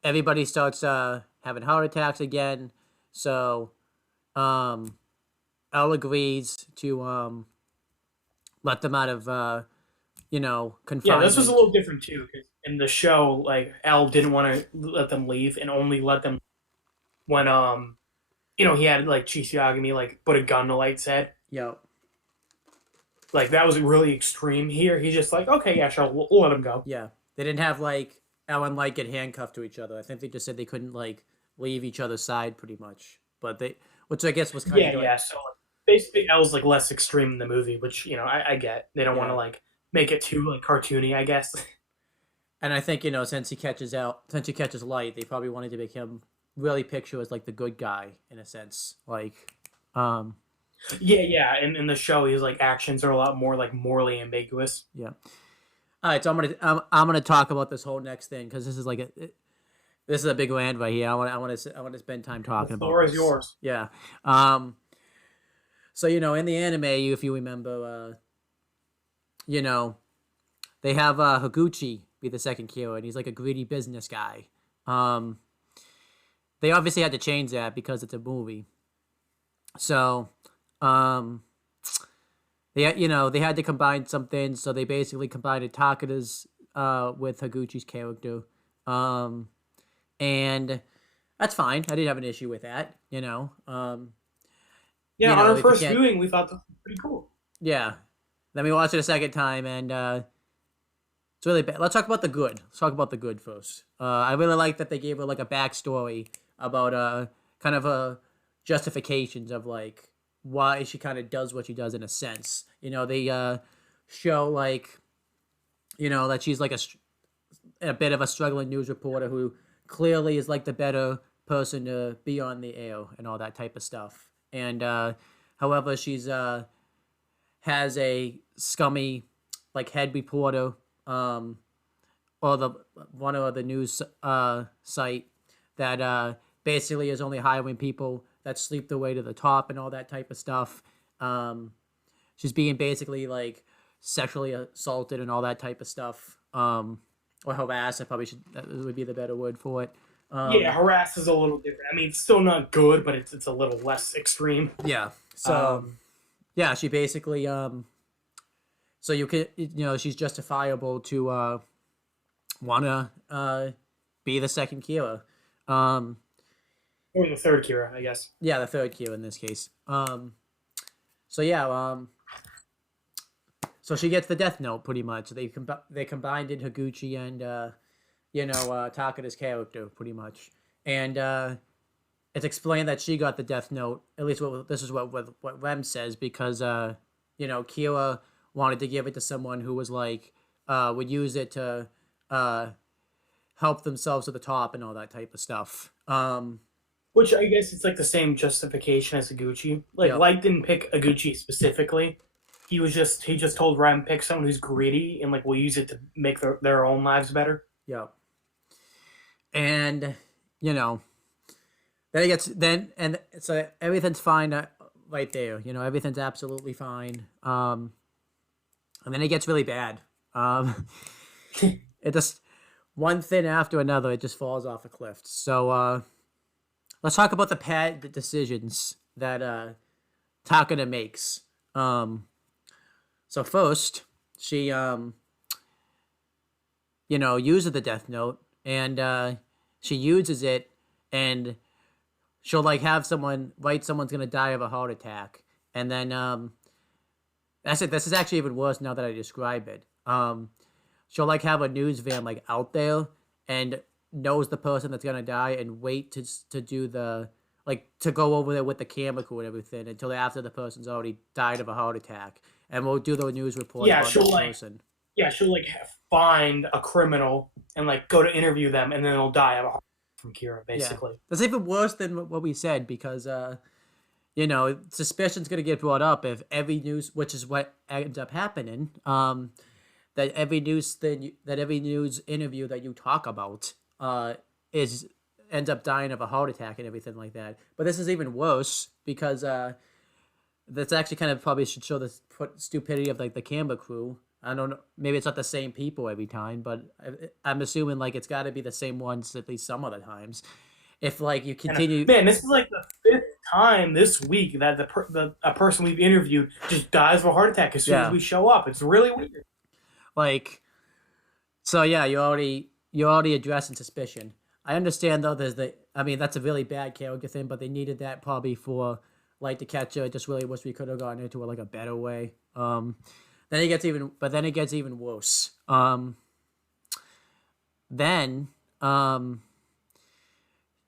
everybody starts having heart attacks again. So Elle agrees to let them out of confinement. Yeah, this was a little different too, because in the show, like Elle didn't want to let them leave and only let them when he had like Chisayagami like put a gun to Light's head. Yep. Like that was really extreme. Here, he's just like, okay, yeah, sure, we'll let him go. Yeah, they didn't have like Elle and Light get handcuffed to each other. I think they just said they couldn't like leave each other's side pretty much. But which I guess was kind of yeah. So basically, Elle's like less extreme in the movie, which I get. They don't want to like make it too like cartoony, I guess. And I think since he catches Light, they probably wanted to make him really picture as like the good guy in a sense, like. Yeah. In the show, his like actions are a lot more like morally ambiguous. Yeah. All right, so I'm gonna talk about this whole next thing because this is like this is a big land right here. I want to spend time talking about. The floor is yours. Yeah. So in the anime, if you remember, they have Higuchi be the second Kira, and he's like a greedy business guy. They obviously had to change that because it's a movie. So, they had to combine some things, so they basically combined Takada's with Higuchi's character. And that's fine. I didn't have an issue with that, on our first viewing, we thought that was pretty cool. Yeah. Then we watched it a second time, and it's really bad. Let's talk about the good. Let's talk about the good first. I really like that they gave her like a backstory about kind of a justifications of like why she kind of does what she does in a sense. They show like that she's like a bit of a struggling news reporter who clearly is like the better person to be on the air and all that type of stuff. And however, she's has a scummy like head reporter or one of the news site that basically is only hiring people that sleep their way to the top and all that type of stuff. She's being basically like sexually assaulted and all that type of stuff. Or harassed, that would be the better word for it. Harass is a little different. I mean, it's still not good, but it's a little less extreme. Yeah. So, she basically, so you could, she's justifiable to want to be the second Kira. Or the third Kira, I guess. Yeah, the third Kira in this case. So she gets the Death Note pretty much. They combined in Higuchi and Takada's character pretty much, and it's explained that she got the Death Note. At least this is what Rem says, because Kira wanted to give it to someone who was like would use it to help themselves to the top and all that type of stuff. Which I guess it's like the same justification as Higuchi. Like Light didn't pick Higuchi specifically. He just told Rem pick someone who's greedy and like will use it to make their own lives better. Yeah. And then so everything's fine right there. Everything's absolutely fine. And then it gets really bad. It just one thing after another, it just falls off a cliff. So let's talk about the decisions that Takada makes. So first, she, uses the Death Note, and she uses it, and she'll like have someone someone's gonna die of a heart attack, And then that's it. This is actually even worse now that I describe it. She'll like have a news van like out there and knows the person that's gonna die and wait to do the like to go over there with the camera crew and everything until after the person's already died of a heart attack, and we'll do the news report about she'll that like person. she'll like find a criminal and like go to interview them, and then they'll die of a heart attack from Kira, basically. Yeah. That's even worse than what we said because you know, suspicion's gonna get brought up if every news, which is what ends up happening, that every news interview that you talk about is ends up dying of a heart attack and everything like that. But this is even worse because that's actually kind of probably should show the stupidity of like the camera crew. I don't know, maybe it's not the same people every time, but I'm assuming like it's got to be the same ones at least some of the times. If like you continue, man, this is like the 5th time this week that a person we've interviewed just dies of a heart attack as soon as we show up. It's really weird. Like, so yeah, you're already addressing suspicion. I understand though. That's a really bad character thing, but they needed that probably for like to catch her. Just really wish we could have gotten into it like a better way. Then it gets even worse. Then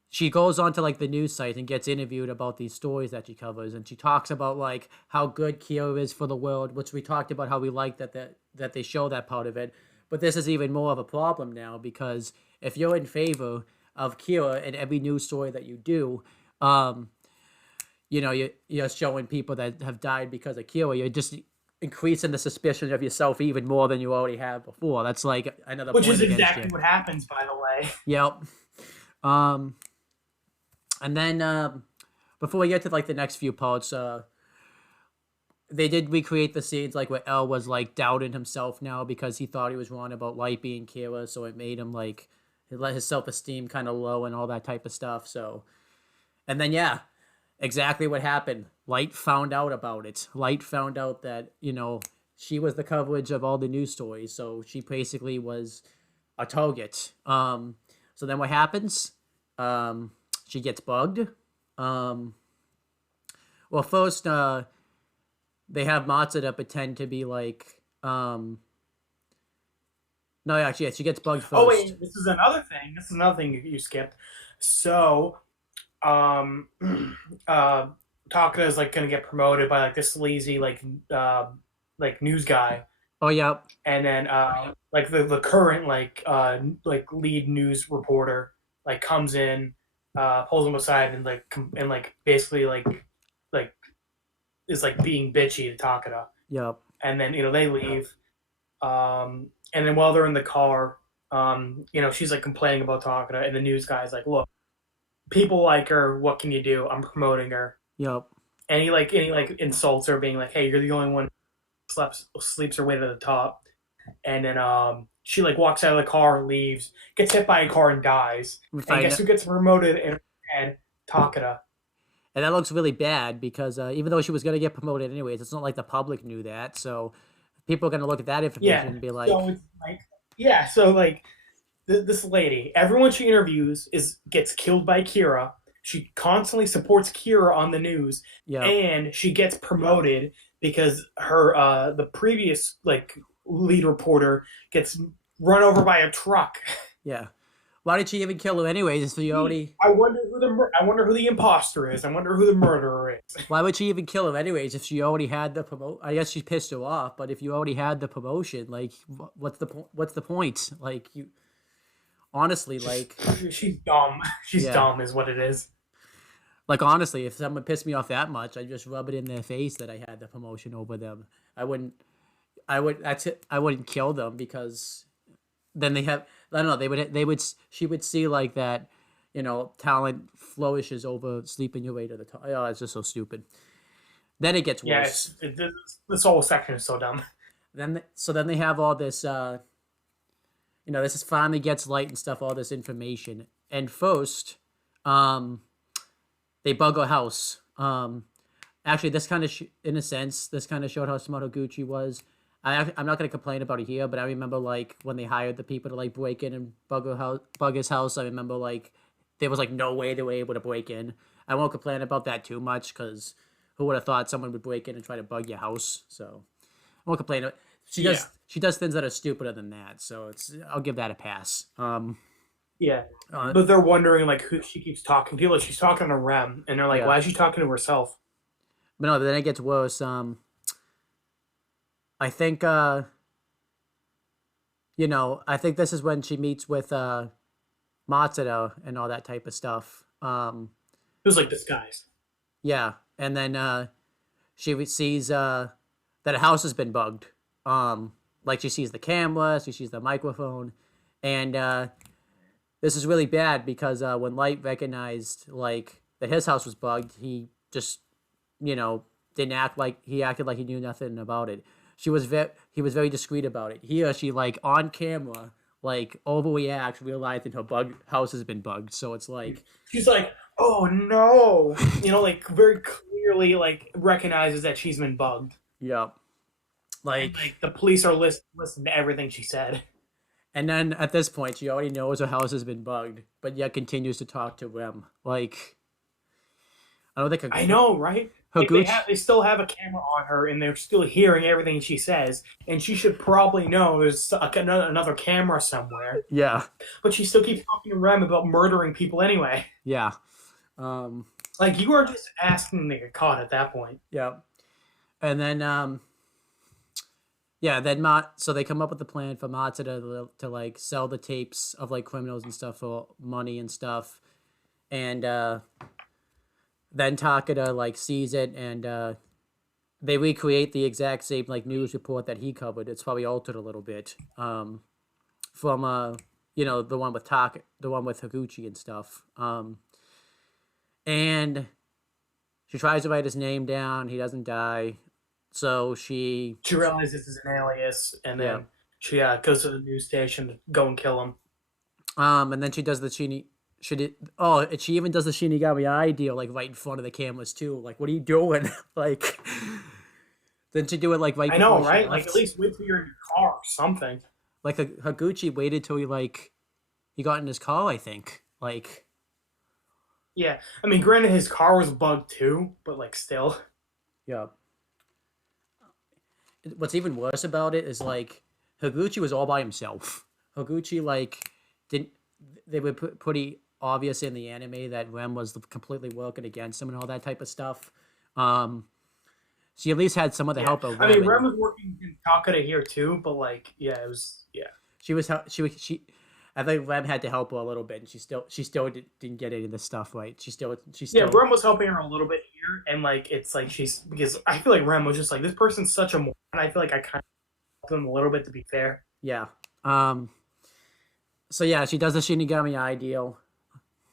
she goes on to like the news site and gets interviewed about these stories that she covers, and she talks about like how good Kira is for the world, which we talked about how we like that they show that part of it. But this is even more of a problem now because if you're in favor of Kira in every news story that you do, you know, you're showing people that have died because of Kira. You're just increasing the suspicion of yourself even more than you already have before. That's like another which point is exactly you. What happens, by the way. Yep. And then before we get to like the next few parts, they did recreate the scenes like where El was like doubting himself now because he thought he was wrong about Light being Kira, so it made him like it let his self-esteem kind of low and all that type of stuff. So, and then yeah, exactly what happened. Light found out about it. Light found out that, you know, she was the coverage of all the news stories, so she basically was a target. So then what happens? She gets bugged. Well, first, they have Matsuda pretend to be like, no, actually, yeah, she gets bugged first. Oh wait, this is another thing. You skipped. So, Takada is like gonna get promoted by like this sleazy like news guy. Oh yeah. And then like the current like lead news reporter like comes in, pulls him aside and basically like is like being bitchy to Takada. Yep. And then, you know, they leave. And then while they're in the car, you know, she's like complaining about Takada, and the news guy's like, look, people like her, what can you do? I'm promoting her. Yep. And he insults her, being like, hey, you're the only one who sleeps her way to the top. And then she like walks out of the car, leaves, gets hit by a car and dies. And guess who gets promoted and Takada? And that looks really bad because even though she was going to get promoted anyways, it's not like the public knew that. So people are going to look at that information and be like... So it's like... Yeah, so like this lady, everyone she interviews gets killed by Kira. She constantly supports Kira on the news. Yep. And she gets promoted because her the previous like lead reporter gets run over by a truck. Yeah. Why did she even kill him anyways? So you already... I wonder who the imposter is. I wonder who the murderer is. Why would she even kill him anyways if she already had the promotion? I guess she pissed her off, but if you already had the promotion, like, what's the point? Like, you... Honestly, like... She's dumb. She's dumb is what it is. Like, honestly, if someone pissed me off that much, I'd just rub it in their face that I had the promotion over them. I wouldn't kill them because then they have... I don't know. She would see like that, you know, talent flourishes over sleeping your way to the top. Oh, it's just so stupid. Then it gets worse. Yeah, this whole section is so dumb. Then they have all this, you know, this is finally gets Light and stuff, all this information. And first, they bug her house. Actually, this kind of, in a sense, this kind of showed how smart Higuchi was. I'm not going to complain about it here, but I remember, like, when they hired the people to, like, break in and bug his house, I remember, like, there was, like, no way they were able to break in. I won't complain about that too much, because who would have thought someone would break in and try to bug your house? So I won't complain. She does things that are stupider than that. So I'll give that a pass. Yeah, but they're wondering like who she keeps talking to. Like she's talking to Rem, and they're like, why is she talking to herself? But no, then it gets worse. I think I think this is when she meets with Matsuda and all that type of stuff. It was like disguised. Yeah, and then she sees that a house has been bugged. Like she sees the camera, she sees the microphone, and this is really bad because when Light recognized like that his house was bugged, he just didn't act like he acted like he knew nothing about it. He was very discreet about it. He or she like on camera like overreacts, realizing her house has been bugged. So it's like she's like, oh no, like very clearly like recognizes that she's been bugged. Yeah, like the police are listening to everything she said. And then at this point, she already knows her house has been bugged, but yet continues to talk to Rem. Like, I don't think. I know, right? Like they still have a camera on her, and they're still hearing everything she says, and she should probably know there's another camera somewhere. Yeah. But she still keeps talking to Rem about murdering people anyway. Yeah. Like, you are just asking to get caught at that point. Yeah. And then, so they come up with a plan for Matsuda to like sell the tapes of like criminals and stuff for money and stuff, and then Takeda like sees it and they recreate the exact same like news report that he covered. It's probably altered a little bit from the one with Higuchi and stuff. And she tries to write his name down. He doesn't die. So she realizes this is an alias, and then she goes to the news station to go and kill him. And then she does the she even does the Shinigami Eye deal like right in front of the cameras too. Like, what are you doing? Like, didn't she do it like right? I know, right? Like, at least wait till you're in your car or something. Like Higuchi waited till he got in his car. I think like. Yeah, I mean, granted, his car was bugged too, but like still. Yeah. What's even worse about it is like Higuchi was all by himself. Higuchi like didn't. They were pretty obvious in the anime that Rem was completely working against him and all that type of stuff. She at least had some of the help of Rem. I mean, Rem was working in Takeda here too, but like, it was. She. I think Rem had to help her a little bit, and she still didn't get any of this stuff right. She still. Yeah, Rem was helping her a little bit here, and like it's like because I feel like Rem was just like, this person's such a moron. I feel like I kind of helped him a little bit, to be fair. Yeah. So yeah, she does the Shinigami Eye deal.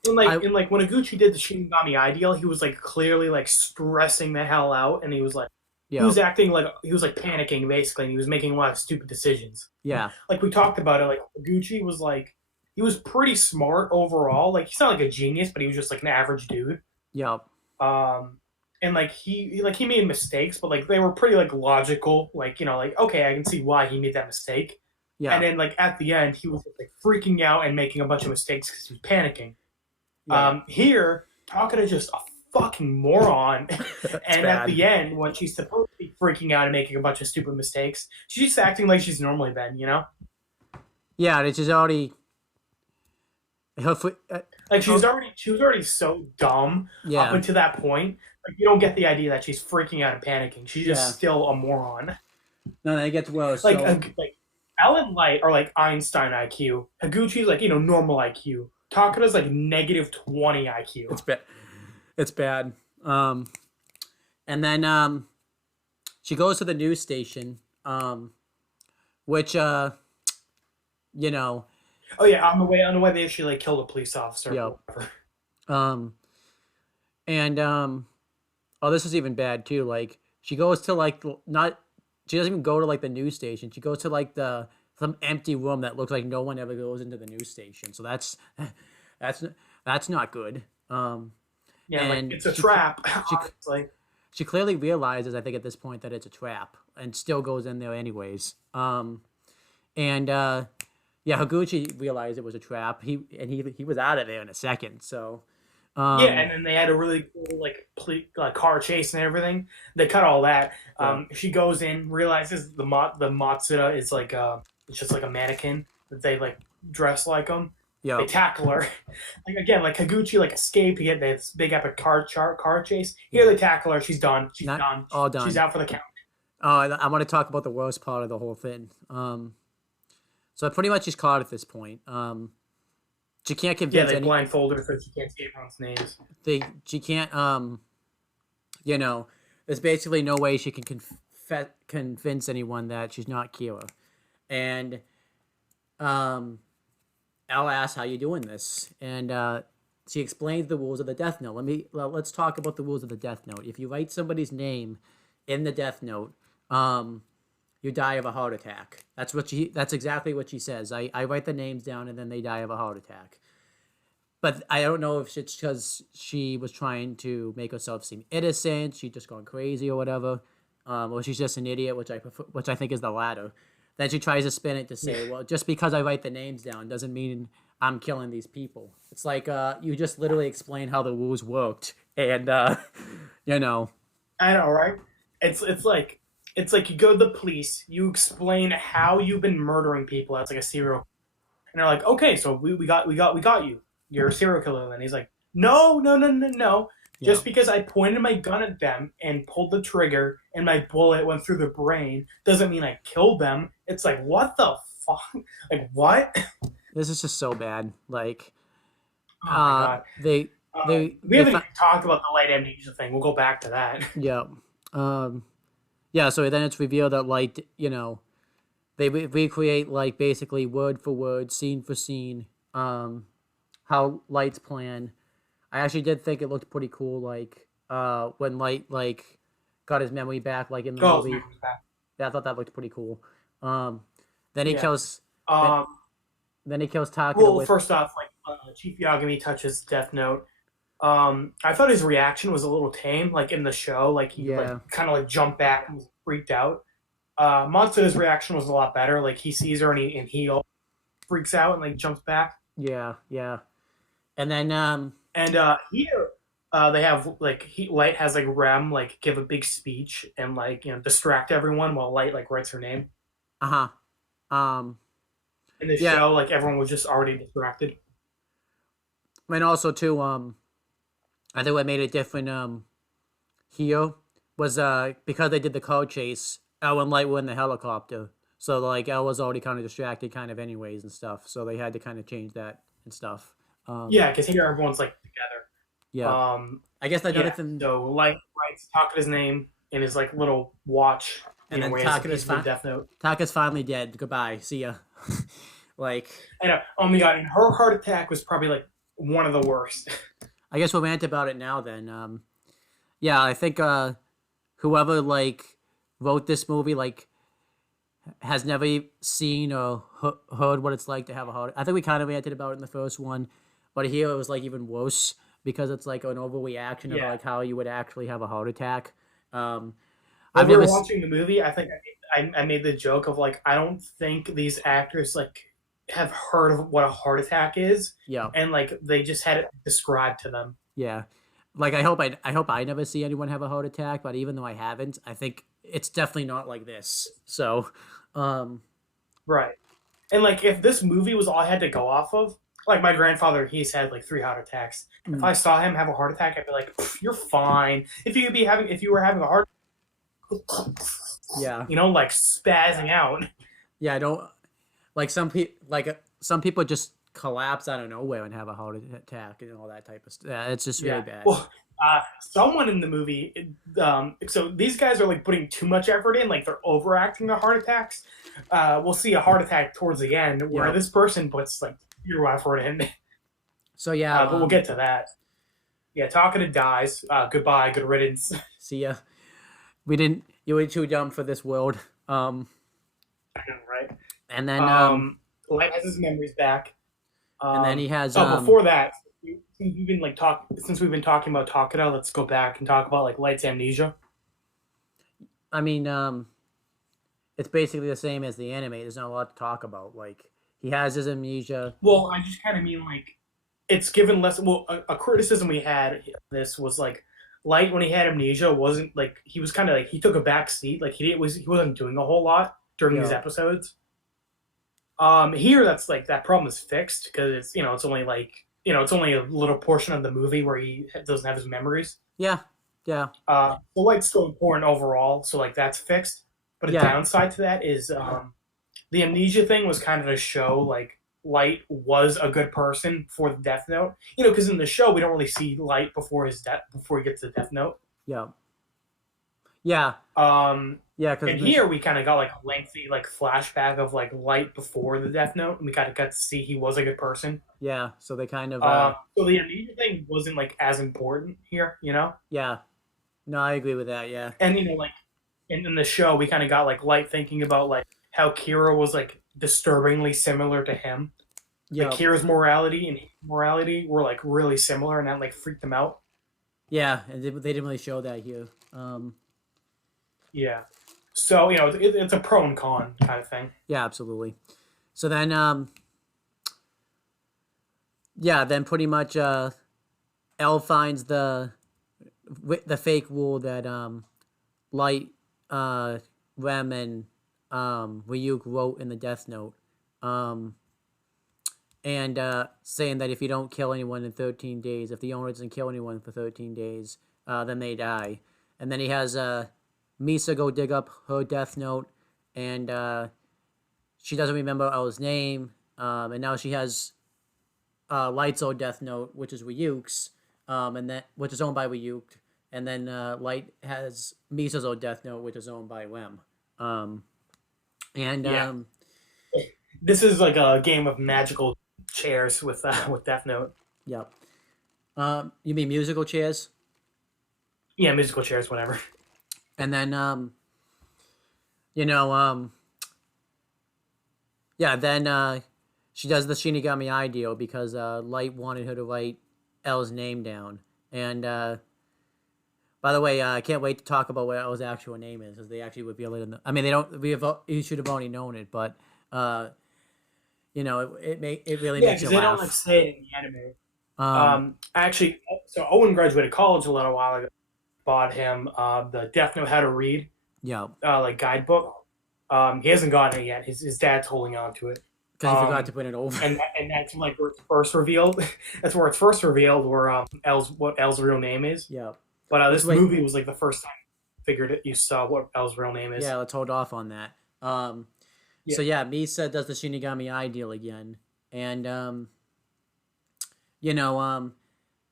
And like when Higuchi did the Shinigami Eye deal, he was like clearly like stressing the hell out, and he was like. Yeah. He was acting like he was like panicking basically, and he was making a lot of stupid decisions. Yeah, like we talked about it. Like Gucci was like, he was pretty smart overall. Like he's not like a genius, but he was just like an average dude. Yeah. And like he made mistakes, but like they were pretty like logical. Like like okay, I can see why he made that mistake. Yeah. And then like at the end, he was like freaking out and making a bunch of mistakes because he was panicking. Yeah. Here, Takeda just a fucking moron. And at the end, when she's supposed to be freaking out and making a bunch of stupid mistakes, she's just acting like she's normally been, Yeah, it's just already. Like she was already so dumb up until that point. Like you don't get the idea that she's freaking out and panicking. She's just still a moron. No, that gets worse. Like Ellen Light are like Einstein IQ. Higuchi's like normal IQ. Takeda's like -20 IQ. It's bad. It's bad. And then she goes to the news station, which Oh yeah, on the way they actually like killed a police officer. Yeah. This is even bad too. Like she goes to she doesn't even go to like the news station. She goes to like some empty room that looks like no one ever goes into the news station. So that's not good. Yeah, and like it's a trap. She clearly realizes, I think, at this point that it's a trap, and still goes in there anyways. Higuchi realized it was a trap. He was out of there in a second. So, Yeah, and then they had a really cool car chase and everything. They cut all that. She goes in, realizes the Matsuda is it's just like a mannequin that they like dress like them. Yeah. They tackle her. Like again, like Higuchi escaped to get this big epic car chase. Here they tackle her. She's done. She's done. All done. She's out for the count. Oh, I want to talk about the worst part of the whole thing. So pretty much she's caught at this point. She can't convince. Yeah, they blindfold her so she can't see everyone's names. She can't. There's basically no way she can convince anyone that she's not Kira, and Al asks, "How you doing this?" And she explains the rules of the Death Note. Let's talk about the rules of the Death Note. If you write somebody's name in the Death Note, you die of a heart attack. That's exactly what she says. I write the names down and then they die of a heart attack. But I don't know if it's because she was trying to make herself seem innocent, she's just gone crazy or whatever, or she's just an idiot, which I think is the latter. Then she tries to spin it to say, well, just because I write the names down doesn't mean I'm killing these people. It's like you just literally explain how the rules worked, and I know, right? It's like you go to the police, you explain how you've been murdering people as like a serial, and they're like, okay, so we got you. You're a serial killer. Then he's like, no. Yeah. Just because I pointed my gun at them and pulled the trigger and my bullet went through their brain doesn't mean I killed them. It's like, what the fuck? Like, what? This is just so bad. Like, oh my God. we haven't even talked about the light amnesia thing. We'll go back to that. Yeah. Yeah, so then it's revealed that, like, they recreate, like, basically word for word, scene for scene, how Light's plan. I actually did think it looked pretty cool, like, when Light, like, got his memory back, like, in the movie. Yeah, I thought that looked pretty cool. Then he kills... Then he kills Takeda. Well, first off, Chief Yagami touches Death Note. I thought his reaction was a little tame, like in the show, like he kind of jumped back and was freaked out. Matsuda's reaction was a lot better. Like he sees her and he freaks out and jumps back. Yeah. And then here they have Light has Rem give a big speech and distract everyone while Light writes her name. In the show, everyone was just already distracted. And also too, I think what made it different here was because they did the car chase, Elle and Light were in the helicopter. So Elle was already kind of distracted kind of anyways and stuff. So they had to kind of change that and stuff. Because here everyone's together. Yeah. I guess another thing. So Light writes Takada's name in his little watch. And then Takada's Death Note. Taka's finally dead. Goodbye. See ya. I know. Oh my God. And her heart attack was probably one of the worst. I guess we'll rant about it now then. Yeah, I think whoever wrote this movie has never seen or heard what it's like to have a heart. I think we kind of ranted about it in the first one, but here it was even worse because it's an overreaction of how you would actually have a heart attack. When we were watching the movie, I think I made the joke of I don't think these actors have heard of what a heart attack is. Yeah. And they just had it described to them. Yeah. I hope I never see anyone have a heart attack, but even though I haven't, I think it's definitely not like this. So, right. And if this movie was all I had to go off of, my grandfather, he's had 3 heart attacks. Mm. If I saw him have a heart attack, I'd be like, you're fine. If you were having a heart yeah. Spazzing out. Yeah, I don't some people just collapse out of nowhere and have a heart attack and all that type of stuff. Yeah, it's just really bad. Well, someone in the movie, so these guys are putting too much effort in, they're overacting the heart attacks. We'll see a heart attack towards the end where this person puts zero effort in. So yeah, but we'll get to that. Yeah, Takeda dies. Goodbye, good riddance. See ya. You were too dumb for this world. I know, right? And then Light has his memories back. And then he has. Before that, since we've been talking about Takeda, let's go back and talk about Light's amnesia. I mean, it's basically the same as the anime. There's not a lot to talk about. He has his amnesia. Well, I just kind of mean it's given less. Well, a criticism we had of this was like Light when he had amnesia wasn't like he was kind of like he took a back seat. Like he wasn't doing a whole lot during these Yeah. episodes. Here that's like that problem is fixed because it's it's only like it's only a little portion of the movie where he doesn't have his memories. Yeah. Yeah. The Light's still important overall, so like that's fixed. But a Yeah. downside to that is the amnesia thing was kind of to show like Light was a good person for the Death Note. Because in the show we don't really see Light before his death before he gets the Death Note. Yeah. Yeah. Yeah. And here we kind of got like a lengthy like flashback of like Light before the Death Note, and we kind of got to see he was a good person. Yeah. So they kind of. So the amnesia thing wasn't like as important here, Yeah. No, I agree with that. Yeah. And like in the show we kind of got like Light thinking about like how Kira was like disturbingly similar to him. Yeah. Like Kira's morality and his morality were like really similar, and that like freaked him out. Yeah, and they didn't really show that here. Yeah. So it's a pro and con kind of thing. Yeah, absolutely. So then, then pretty much, Elle finds the fake rule that Light, Rem, and Ryuk wrote in the Death Note, and saying that if you don't kill anyone in 13 days, if the owner doesn't kill anyone for 13 days, then they die. And then he has Misa go dig up her Death Note, and she doesn't remember Elle's name, and now she has Light's old Death Note, which is Ryuk's, which is owned by Ryuk, and then Light has Misa's old Death Note, which is owned by Rem. This is like a game of magical chairs with Death Note. Yep. You mean musical chairs? Yeah, musical chairs, whatever. And then, then she does the Shinigami Eye deal because Light wanted her to write Elle's name down. And by the way, I can't wait to talk about what Elle's actual name is because they actually reveal it in the. I mean, they don't. You should have already known it, but it really makes you laugh. Yeah, because they don't like say it in the anime. Actually, so Owen graduated college a little while ago. Bought him the Death Note How to Read, like guidebook. He hasn't gotten it yet. His dad's holding on to it because he forgot to put it over. And that's like where it's first revealed. That's where it's first revealed where Elle's real name is. Yeah. But this movie was like the first time you saw what Elle's real name is. Yeah, let's hold off on that. So Misa does the Shinigami Eye deal again, and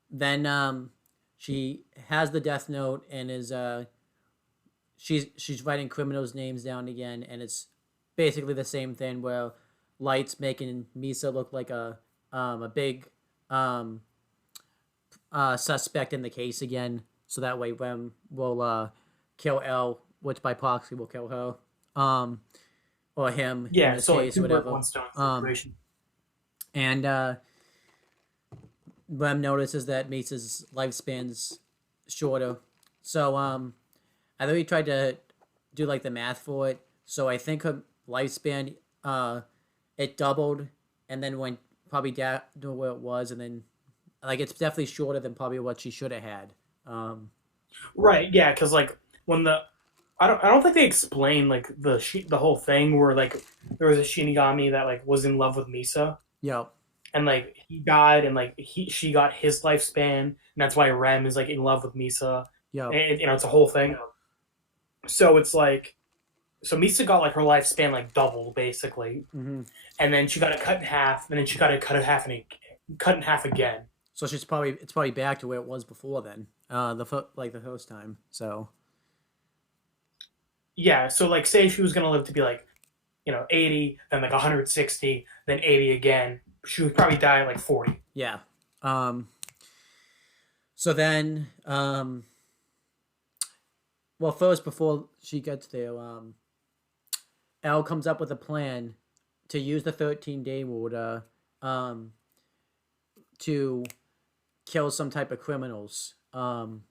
then she has the Death Note and is she's writing criminals' names down again, and it's basically the same thing where Light's making Misa look like a big suspect in the case again, so that way Rem will kill Elle, which by proxy will kill her, or him. Yeah, in this so case, like whatever. One stone situation. And Rem notices that Misa's lifespan's shorter. So I think he tried to do like the math for it. So I think her lifespan it doubled and then went probably down to where it was, and then like it's definitely shorter than probably what she should have had. Right, yeah, because like when I don't think they explained like the whole thing where like there was a Shinigami that like was in love with Misa. Yep. And like he died, and like she got his lifespan, and that's why Rem is like in love with Misa. Yeah. It's a whole thing. So it's like, so Misa got like her lifespan like doubled basically, and then she got it cut in half, and then she got it cut in half again. So it's probably back to where it was before then. The first time. So. Yeah. So like, say she was gonna live to be like, 80, then like 160, then 80 again. She would probably die at like 40. Yeah. So then, well, first before she gets there, Elle comes up with a plan to use the 13-day rule to kill some type of criminals. And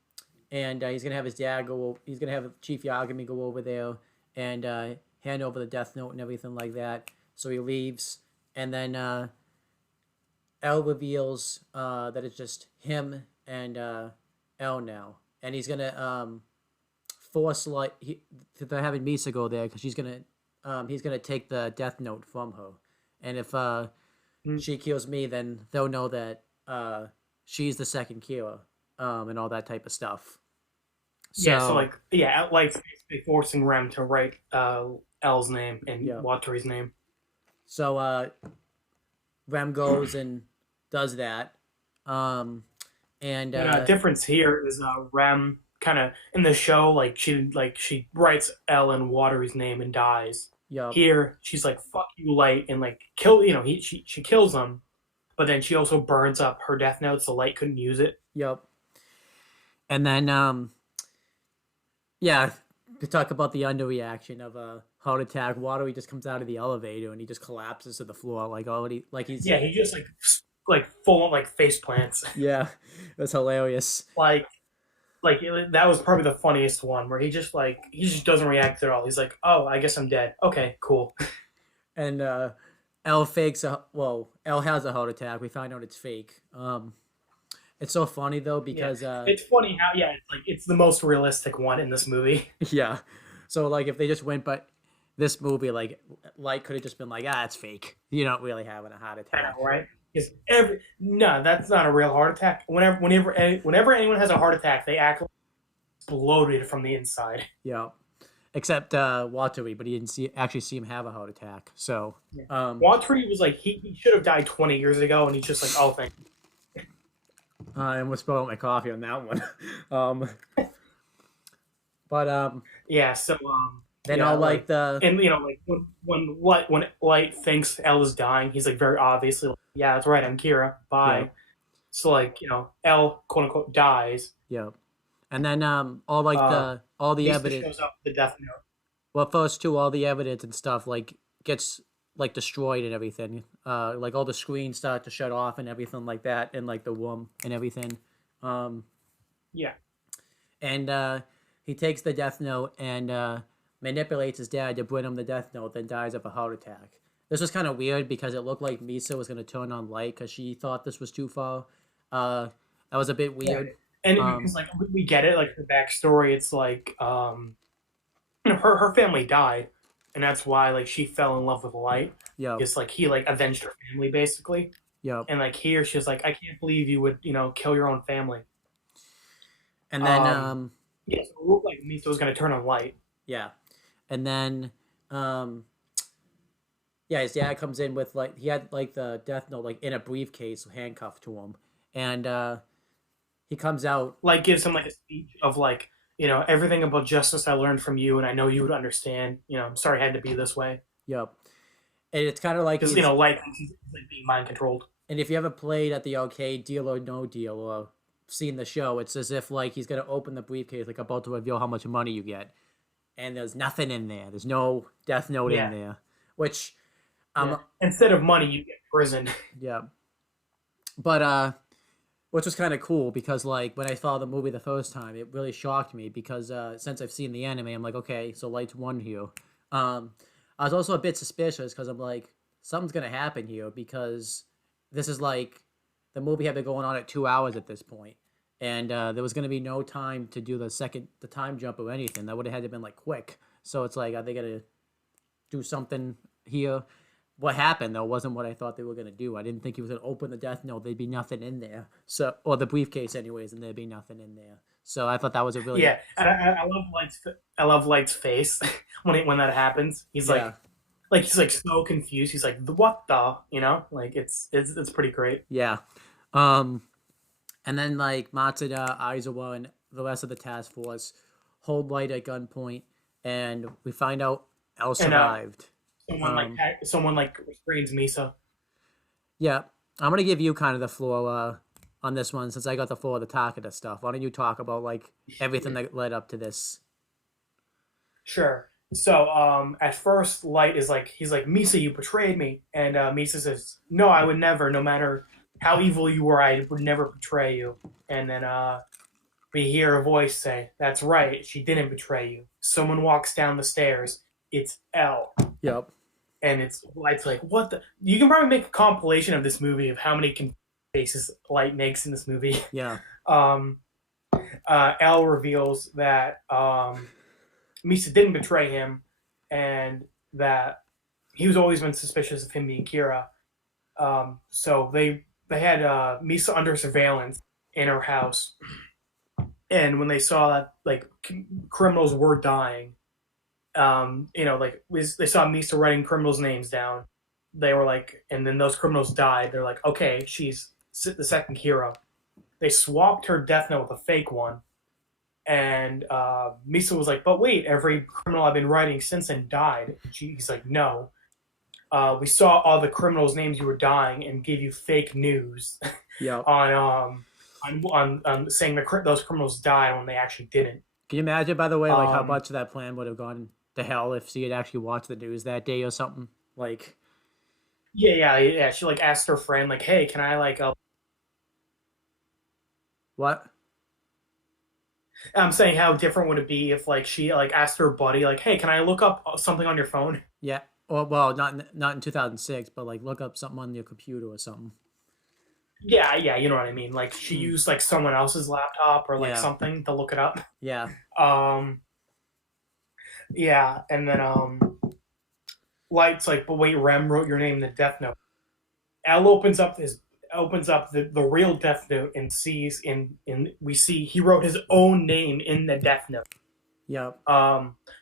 he's gonna have his dad he's gonna have Chief Yagami go over there and hand over the Death Note and everything like that. So he leaves, and then L reveals that it's just him and L now, and he's gonna force they're having Misa go there because he's gonna take the Death Note from her, and if she kills me, then they'll know that she's the second killer, and all that type of stuff. So, so like basically forcing Rem to write L's name and Wateri's name. So Rem goes and does that. And difference here is Rem kind of in the show she writes L and Wateri's name and dies. Yep. Here she's like fuck you Light and like kill she kills him, but then she also burns up her Death Note so Light couldn't use it. Yep. And then to talk about the underreaction of a heart attack, Watery just comes out of the elevator and he just collapses to the floor he just like full on like face plants. Yeah, that's hilarious. That was probably the funniest one where he just doesn't react at all. He's like, oh, I guess I'm dead. Okay, cool. And L has a heart attack. We find out it's fake. It's so funny though because it's funny how it's the most realistic one in this movie. Yeah, so like if they just went but this movie like Light could have just been like it's fake. You're not really having a heart attack, right? No, that's not a real heart attack. Whenever anyone has a heart attack, they act like exploded from the inside. Yeah, except Watery, but he didn't actually see him have a heart attack. So Watery was like he should have died 20 years ago, and he's just like, oh, thank you. I almost spilled out my coffee on that one. When Light thinks Elle is dying, he's like very obviously like, yeah, that's right, I'm Kira. Bye. Yeah. So Elle quote unquote dies. Yeah, and then all the evidence shows up the Death Note. Well, first too, all the evidence and stuff gets destroyed and everything. All the screens start to shut off and everything like that, and the room and everything. Yeah. And he takes the Death Note and manipulates his dad to bring him the Death Note, then dies of a heart attack. This was kind of weird because it looked like Misa was going to turn on Light because she thought this was too far. That was a bit weird. Yeah. And because we get it, the backstory, it's her family died, and that's why she fell in love with Light. Yeah. It's he avenged her family basically. Yeah. And here she's like, I can't believe you would kill your own family. And then so it looked like Misa was going to turn on Light. Yeah. And then his dad comes in with he had the Death Note in a briefcase handcuffed to him, and he comes out gives him a speech of everything about justice I learned from you, and I know you would understand. I'm sorry I had to be this way. Yep. And it's kind of like he's being mind controlled. And if you ever played at the arcade Deal or No Deal or seen the show, it's as if he's gonna open the briefcase about to reveal how much money you get, and there's nothing in there. There's no Death Note in there, which instead of money you get prison. Yeah. But which was kind of cool because when I saw the movie the first time, it really shocked me because since I've seen the anime, I'm like, okay, so Light's won here. I was also a bit suspicious because I'm like, something's gonna happen here because this is the movie had been going on at 2 hours at this point, and there was gonna be no time to do the time jump or anything. That would have had to been quick. So it's are they gonna do something here? What happened though wasn't what I thought they were gonna do. I didn't think he was gonna open the Death Note. There'd be nothing in there. So, or the briefcase, anyways, and there'd be nothing in there. So I thought that was a really And I love Light's face when that happens. He's he's so confused. He's like, what the it's pretty great. Yeah, and then Matsuda, Aizawa, and the rest of the task force hold Light at gunpoint, and we find out Elle survived. Someone restrains Misa. Yeah, I'm gonna give you kind of the floor on this one since I got the floor of the Takeda stuff. Why don't you talk about everything that led up to this? Sure. So at first Light is he's like, Misa, you betrayed me, and Misa says, no, I would never, no matter how evil you were, I would never betray you. And then we hear a voice say, that's right, she didn't betray you. Someone walks down the stairs. It's Elle. Yep. and it's like, what the? You can probably make a compilation of this movie of how many faces Light makes in this movie. Yeah. Al reveals that Misa didn't betray him, and that he was always been suspicious of him being Kira. So they had Misa under surveillance in her house, and when they saw that like criminals were dying, they saw Misa writing criminals' names down. They were like, and then those criminals died. They're like, okay, she's the second Kira. They swapped her death note with a fake one. And Misa was like, but wait, every criminal I've been writing since then died. He's like, no. We saw all the criminals' names you were dying and gave you fake news on saying those criminals died when they actually didn't. Can you imagine, by the way, like how much of that plan would have gone to hell if she had actually watched the news that day or something? Like, yeah. She like asked her friend, like, hey, can I like what? I'm saying, how different would it be if like she like asked her buddy, like, hey, can I look up something on your phone? Yeah. Well, not in 2006, but like look up something on your computer or something. Yeah, you know what I mean. Like she used like someone else's laptop or like something to look it up. Yeah. Yeah, and then Light's like, but wait, Rem wrote your name in the death note. Al opens up the real death note and sees we see he wrote his own name in the death note. Yep.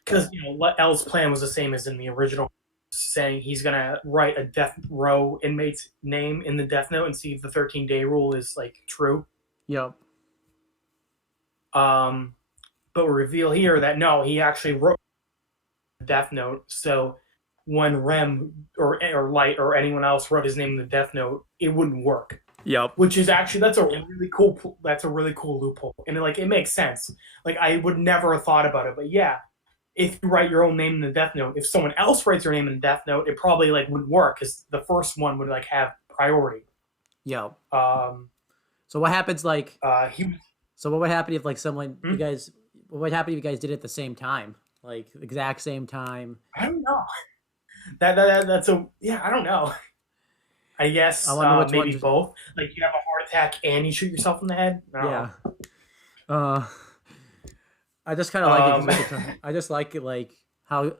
Because L's plan was the same as in the original, saying he's gonna write a death row inmate's name in the death note and see if the 13-day rule is like true. Yep. But we reveal here that no, he actually wrote the death note. So when Rem or Light or anyone else wrote his name in the death note, it wouldn't work. Yep. Which is actually that's a really cool loophole, and it makes sense. Like I would never have thought about it, but yeah, if you write your own name in the death note, if someone else writes your name in the death note, it probably like wouldn't work because the first one would like have priority. Yeah. So what happens like? So what would happen if like someone you guys? What would happen if you guys did it at the same time, like exact same time? I don't know. I don't know. I guess maybe both. Like you have a heart attack and you shoot yourself in the head. Yeah. I just kind of like it. I just like it, like how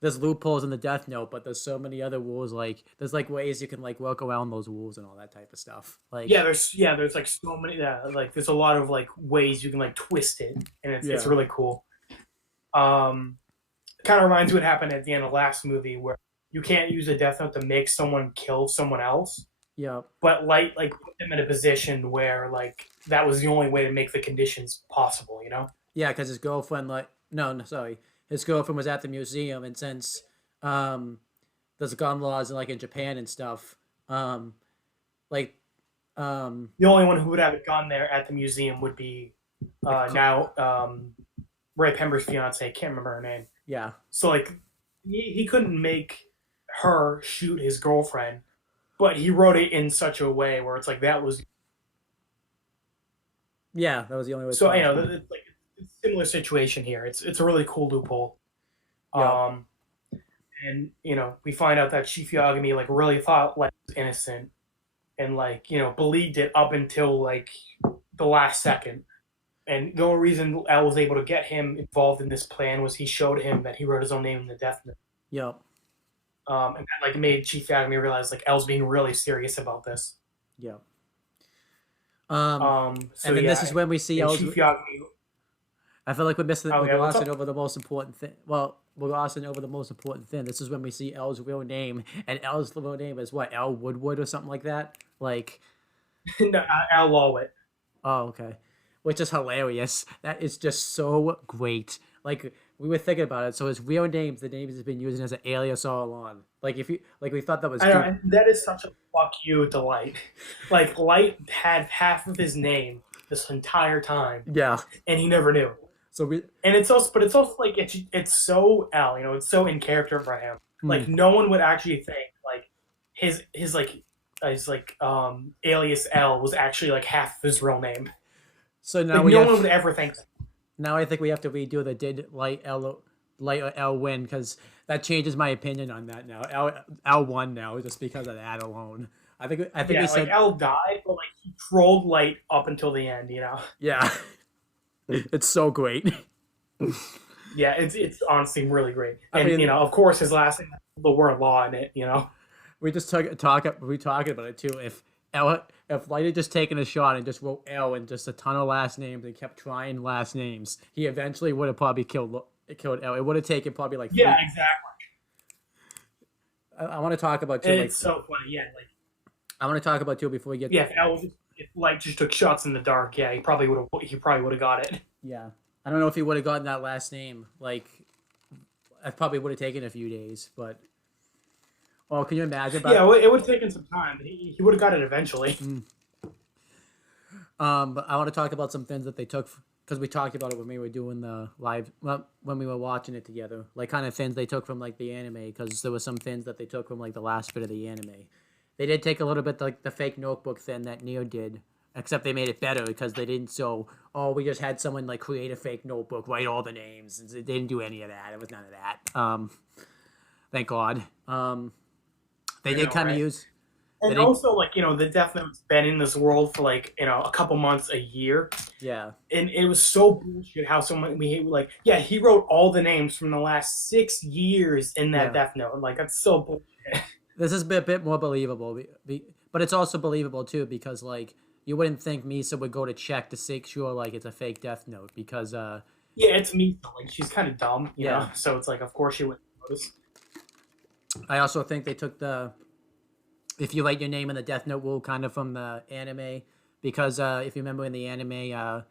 there's loopholes in the death note, but there's so many other rules. Like there's like ways you can like work around those rules and all that type of stuff. Like there's like so many. Yeah, like there's a lot of like ways you can like twist it, and it's really cool. Kind of reminds me what happened at the end of the last movie where you can't use a death note to make someone kill someone else. Yeah. But Light like put them in a position where like that was the only way to make the conditions possible, you know? Yeah, because his girlfriend his girlfriend was at the museum, and since there's gun laws in Japan and stuff, the only one who would have a gun there at the museum would be Ray Pember's fiance. I can't remember her name. Yeah. So like he couldn't make her shoot his girlfriend, but he wrote it in such a way where it's like that was. Yeah, that was the only way. So it's like it's a similar situation here. It's a really cool loophole. Yeah. And we find out that Chief Yagami like really thought Light was innocent, and believed it up until like the last second. And the only reason Al was able to get him involved in this plan was he showed him that he wrote his own name in the death note. Yep. And that made Chief Yagami realize Al's being really serious about this. Yeah. And then this is when we see Al's. Chief Yagami. I feel like we're glossing over the most important thing. Well, we're glossing over the most important thing. This is when we see Al's real name, and Al's real name is what? Al Woodward or something like that? Like. No, Al Lawwitt. Oh, okay. Which is hilarious. That is just so great. Like we were thinking about it. So his real names, the names he's been using as an alias all along. Like we thought that was. I know, and that is such a fuck you to Light. Like Light had half of his name this entire time. Yeah. And he never knew. It's also like it's so Al. It's so in character for him. Like no one would actually think like his alias L was actually like half of his real name. So now no one would ever think that. Now I think we have to redo the did Light L Light or L win because that changes my opinion on that now. L won now just because of that alone. I think we like said L died, but like he trolled Light up until the end. You know. yeah. It's so great. Yeah, it's honestly really great, I and mean, of course, his last name has the word law in it. You know. we just talking about it too. If Light had just taken a shot and just wrote L and just a ton of last names and kept trying last names, he eventually would have probably killed L. It would have taken probably like Yeah, exactly. I want to talk about too. It's so funny. Yeah, like I want to talk about too before we get. If Light just took shots in the dark, yeah, he probably would have got it. Yeah, I don't know if he would have gotten that last name. Like, I probably would have taken a few days, but. Well, can you imagine? Yeah, it would have taken some time, but he would have got it eventually. But I want to talk about some things that they took because we talked about it when we were doing the live, when we were watching it together. Like kind of things they took from like the anime because there were some things that they took from like the last bit of the anime. They did take a little bit like the fake notebook thing that Neo did, except they made it better because they didn't we just had someone like create a fake notebook, write all the names. They didn't do any of that. It was none of that. Thank God. They did kind of use. And also, like, the Death Note's been in this world for, like, a couple months, a year. Yeah. And it was so bullshit how he wrote all the names from the last 6 years in that Death Note. Like, that's so bullshit. This is a bit more believable. But it's also believable, too, because, like, you wouldn't think Misa would go to check to make sure, like, it's a fake Death Note because, Yeah, it's Misa. Like, she's kind of dumb, you know? So it's like, of course she wouldn't notice. I also think they took if you write your name in the Death Note rule kind of from the anime, because if you remember in the anime,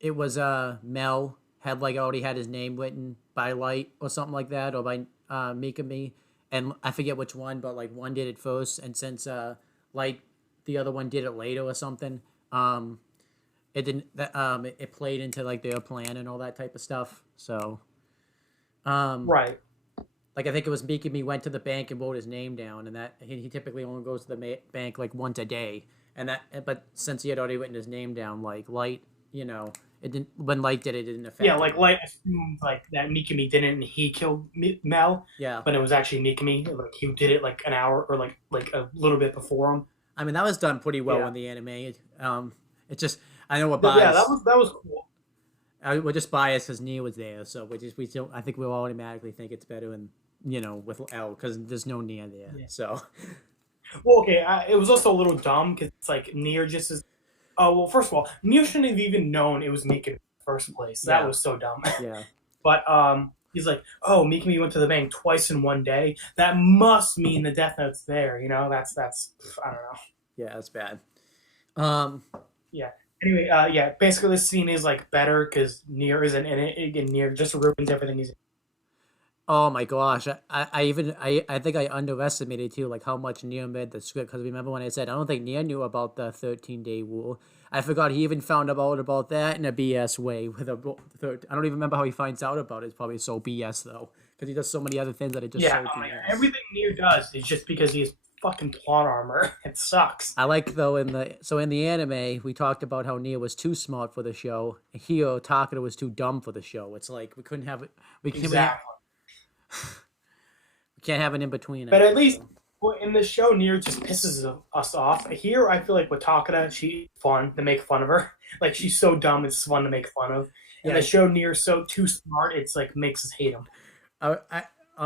it was Mel had like already had his name written by Light or something like that, or by Mikami, and I forget which one, but like one did it first, and since Light the other one did it later or something, it didn't it played into like their plan and all that type of stuff. So, right. Like, I think it was Mikami went to the bank and wrote his name down, and that he typically only goes to the bank like once a day. But since he had already written his name down, like Light, it didn't. When Light did it, it didn't affect. Yeah, like Light assumed like that Mikami didn't, and he killed Mel. Yeah, but it was actually Mikami. Like he did it like an hour or like a little bit before him. I mean, that was done pretty well in the anime. It's just I know what bias. Yeah, that was cool. We're just biased because Nia was there, so we don't. I think we'll automatically think it's better and. With L, because there's no Nia there. Yeah. So. Well, okay, it was also a little dumb, because it's like, Nia just is... Oh, well, first of all, Nia shouldn't have even known it was Mikami in the first place. That was so dumb. Yeah. But, he's like, oh, Mikami went to the bank twice in one day? That must mean the Death Note's there, That's, I don't know. Yeah, that's bad. Yeah. Anyway, basically this scene is, like, better, because Nia isn't in it, and Nia just ruins everything he's in. Oh my gosh! I think I underestimated too, like how much Nia read the script. Because remember when I said I don't think Nia knew about the 13-day rule. I forgot he even found out about that in a BS way with I don't even remember how he finds out about it. It's probably so BS though, because he does so many other things that are just so BS. Everything Nia does is just because he has fucking plot armor. It sucks. I like though in the anime we talked about how Nia was too smart for the show. Here Takada was too dumb for the show. It's like we couldn't have it. Exactly. We can't have an in between. But at least in the show, Nia just pisses us off. Here, I feel like with Takada, she's fun to make fun of her. Like she's so dumb, it's fun to make fun of. And the show, Nia's so too smart, it's like makes us hate him.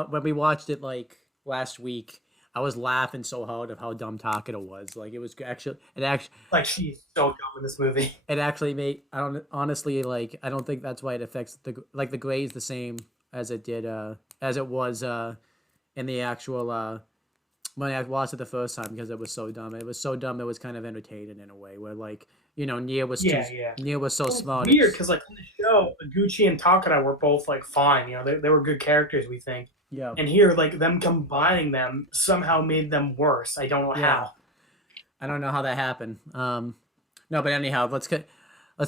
When we watched it like last week, I was laughing so hard of how dumb Takada was. Like it actually like she's so dumb in this movie. It actually made I don't think that's why it affects the grade the same as it did as it was in the actual when I watched it the first time because it was so dumb. It was so dumb it was kind of entertaining in a way where like Nia was Nia was so smart. Weird because like in the show, Gucci and Takada were both like fine. They were good characters, we think. Yeah. And here, like them combining them somehow made them worse. I don't know how. I don't know how that happened. No, but anyhow, let's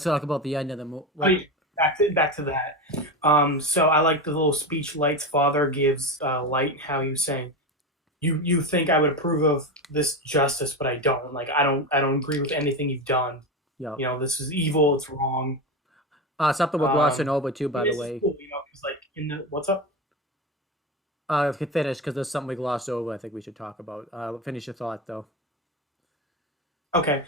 talk about the end of the movie. Back to that. So I like the little speech Light's father gives Light, how he was saying, "You think I would approve of this justice, but I don't. Like I don't agree with anything you've done. Yeah. This is evil. It's wrong." Something we're glossing over too, by the This is way. cool, because like in the what's up? Finish because there's something we glossed over. I think we should talk about. Finish your thought though. Okay.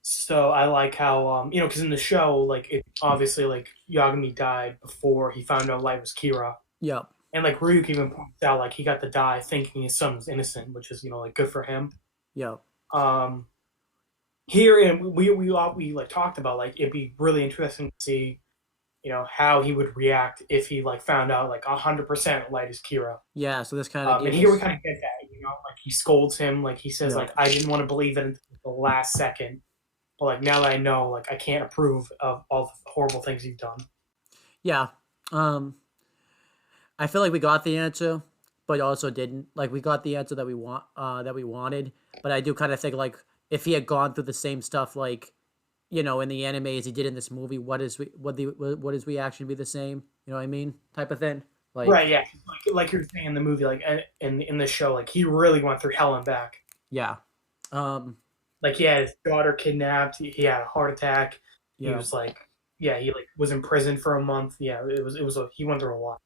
So I like how because in the show, like it obviously like Yagami died before he found out Light was Kira. Yeah. And like Ryuk even points out like he got to die thinking his son was innocent, which is, like good for him. Yeah. Um Here and we like talked about like it'd be really interesting to see, how he would react if he like found out like 100% Light is Kira. Yeah. So this kind of And here we kind of get that, like he scolds him, like he says, like I didn't want to believe it until the last second, but like now that I know, like I can't approve of all the horrible things you've done. Yeah. I feel like we got the answer, but also didn't. Like we got the answer that we wanted, but I do kind of think like if he had gone through the same stuff, like in the anime as he did in this movie, would his reaction be the same? You know what I mean? Type of thing. Like, Right? Yeah. Like you're saying in the movie, like in the show, like he really went through hell and back. Yeah. Like he had his daughter kidnapped. He had a heart attack. Yeah. He was like, yeah, he like was in prison for a month. Yeah, he went through a lot.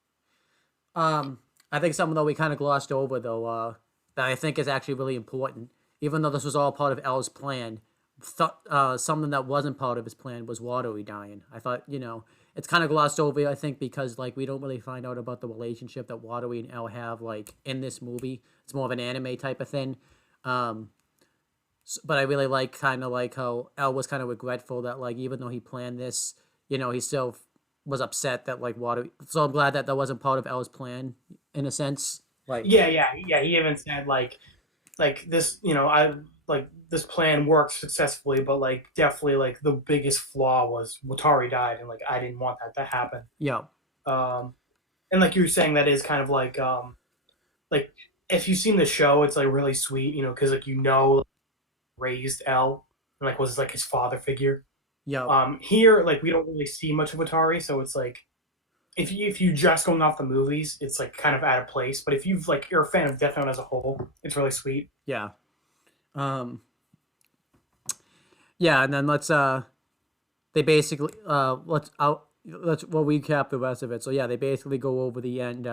I think something that we kind of glossed over though, that I think is actually really important, even though this was all part of L's plan. Something that wasn't part of his plan was Watery dying. I thought, it's kind of glossed over, I think, because like we don't really find out about the relationship that Watery and L have like in this movie. It's more of an anime type of thing. But I really like kind of like how L was kind of regretful that like even though he planned this, he still was upset that like Watery. So I'm glad that wasn't part of L's plan in a sense. Like Yeah. He even said like this, I like this plan worked successfully, but like definitely like the biggest flaw was Watari died, and like I didn't want that to happen. Yeah. And like you were saying, that is kind of like if you've seen the show, it's like really sweet, because like raised L and like was like his father figure. Yeah. Here like we don't really see much of Watari, so it's like if you just going off the movies, it's like kind of out of place. But if you're a fan of Death Note as a whole, it's really sweet. Yeah. Yeah, and then they basically we'll recap the rest of it. So yeah, they basically go over the end.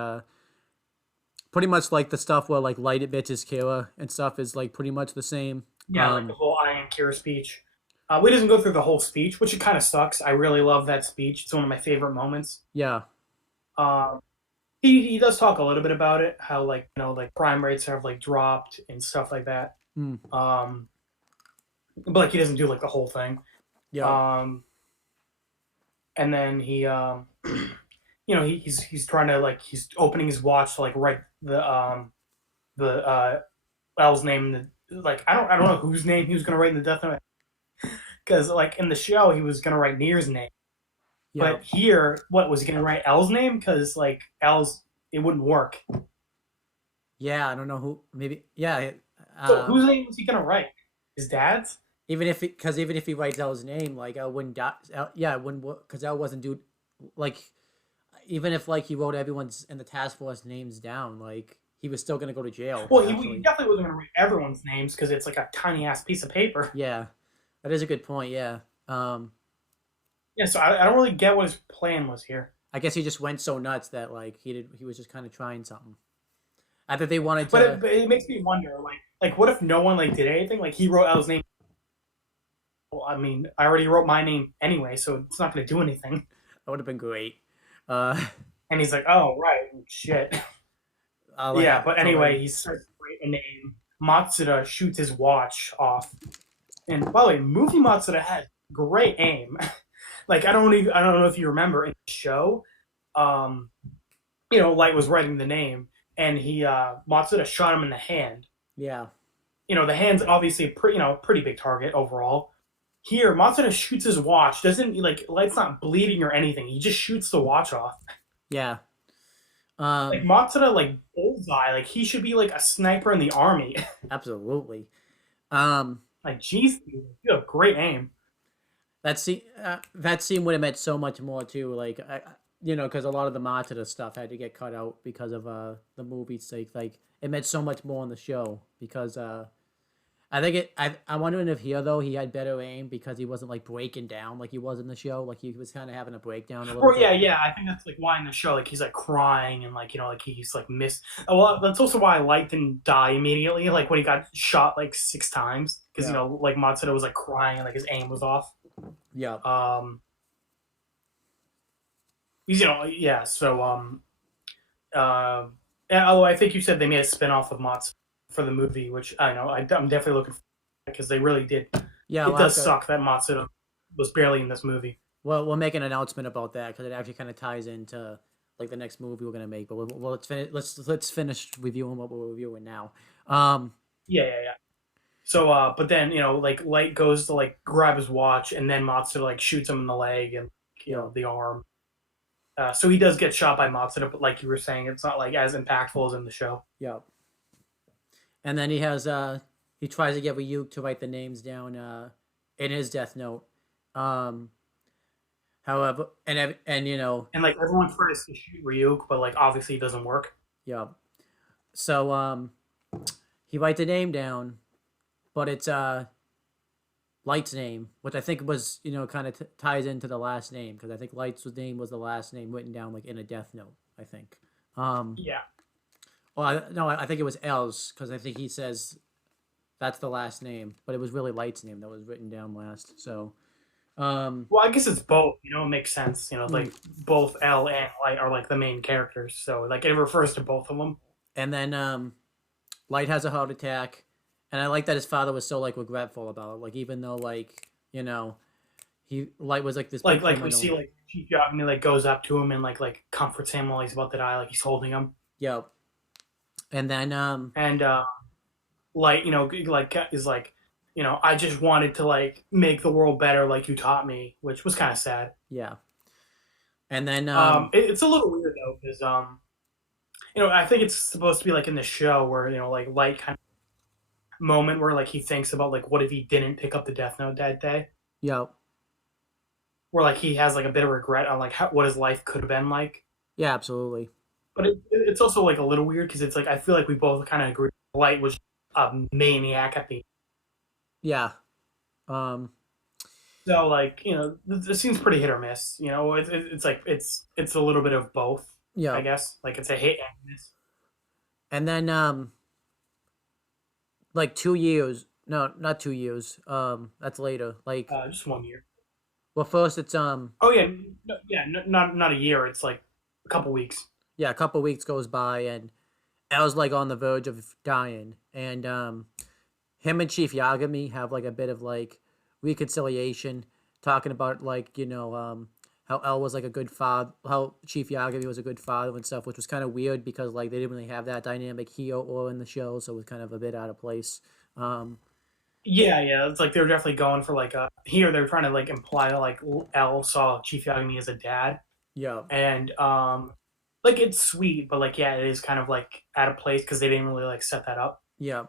Pretty much like the stuff where like Light admits Kira and stuff is like pretty much the same. Yeah, like the whole I am Kira speech. We didn't go through the whole speech, which it kind of sucks. I really love that speech. It's one of my favorite moments. Yeah. He does talk a little bit about it, how like like crime rates have like dropped and stuff like that. But like he doesn't do like the whole thing. Yeah. And then he he's trying to like he's opening his watch to like write the L's name. Like I don't know whose name he was gonna write in the Death Note, because like in the show he was gonna write Nier's name. Yeah. But here, what was he gonna write L's name? Because like it wouldn't work. Yeah, I don't know who. Maybe yeah. So whose name was he gonna write? His dad's? Even if he writes L's name, like L wouldn't die. Yeah, it wouldn't work because L wasn't due. Like, even if like he wrote everyone's in the task force names down, like he was still gonna go to jail. Well, he definitely wasn't gonna write everyone's names because it's like a tiny ass piece of paper. Yeah, that is a good point. Yeah. Yeah, so I don't really get what his plan was here. I guess he just went so nuts that like he was just kind of trying something. I think they wanted to. But it makes me wonder, like what if no one like did anything? Like he wrote L's name. Well, I mean, I already wrote my name anyway, so it's not going to do anything. That would have been great. And he's like, "Oh, right, shit." Yeah, but anyway, he starts to write a name. Matsuda shoots his watch off, and by the way, movie Matsuda has great aim. Like I don't know if you remember in the show, Light was writing the name, and Matsuda shot him in the hand. Yeah. The hand's obviously a pretty big target overall. Here, Matsuda shoots his watch. Doesn't like Light's not bleeding or anything. He just shoots the watch off. Yeah. Like Matsuda, like bullseye. Like he should be like a sniper in the army. Absolutely. Like, geez, you have great aim. That scene would have meant so much more too. Like, because a lot of the Matsuda stuff had to get cut out because of the movie's sake. Like, it meant so much more in the show because I think I'm wondering if here though he had better aim because he wasn't like breaking down like he was in the show. Like he was kind of having a breakdown a little Or bit. yeah. I think that's like why in the show, like he's like crying and like like he's like missed. Well, that's also why Light didn't die immediately. Like when he got shot like 6 times because like Matsuda was like crying and like his aim was off. Yeah. Yeah. So although I think you said they made a spinoff of Matsuda for the movie, which I know I'm definitely looking for because they really did. Yeah, it does suck that Matsuda was barely in this movie. Well, we'll make an announcement about that because it actually kind of ties into like the next movie we're gonna make. But let's finish reviewing what we're reviewing now. Yeah. So, but then like Light goes to like grab his watch, and then Matsuda like shoots him in the leg and the arm. So he does get shot by Matsuda, but like you were saying, it's not like as impactful as in the show. Yeah. And then he has he tries to get Ryuk to write the names down in his death note. However, and like everyone tries to shoot Ryuk, but like obviously it doesn't work. Yeah. So he writes a name down, but it's Light's name, which I think was kind of ties into the last name because I think Light's name was the last name written down like in a death note. I think. Yeah. Well, I think it was L's because I think he says that's the last name, but it was really Light's name that was written down last. So. Well, I guess it's both. It makes sense. Like both L and Light are like the main characters, so like it refers to both of them. And then Light has a heart attack, and I like that his father was so like regretful about it. Like even though like Light was like this like we see like Chief Yagami like goes up to him and like comforts him while he's about to die, like he's holding him. Yeah. And then Light is like. I just wanted to like make the world better, like you taught me, which was kind of sad. Yeah. And then it's a little weird though, because I think it's supposed to be like in the show where like Light kind of moment where like he thinks about like what if he didn't pick up the Death Note that day. Yeah. Where like he has like a bit of regret on like what his life could have been like. Yeah, absolutely. But it's also like a little weird because it's like I feel like we both kind of agree Light was a maniac at the. Yeah. So like it seems pretty hit or miss. It's like it's a little bit of both. Yeah. I guess like it's a hit and miss. And then like 2 years. No, not 2 years. That's later. Like just 1 year. Well, first it's Oh yeah, not a year. It's like a couple weeks. Yeah, a couple weeks goes by and L's like on the verge of dying, and him and Chief Yagami have like a bit of like reconciliation, talking about like how L was like a good father, how Chief Yagami was a good father and stuff, which was kind of weird because like they didn't really have that dynamic here or in the show, so it was kind of a bit out of place. Yeah, it's like they're definitely going for like here they're trying to like imply that like L saw Chief Yagami as a dad. Yeah, and like it's sweet, but like it is kind of like out of place because they didn't really like set that up. Yeah.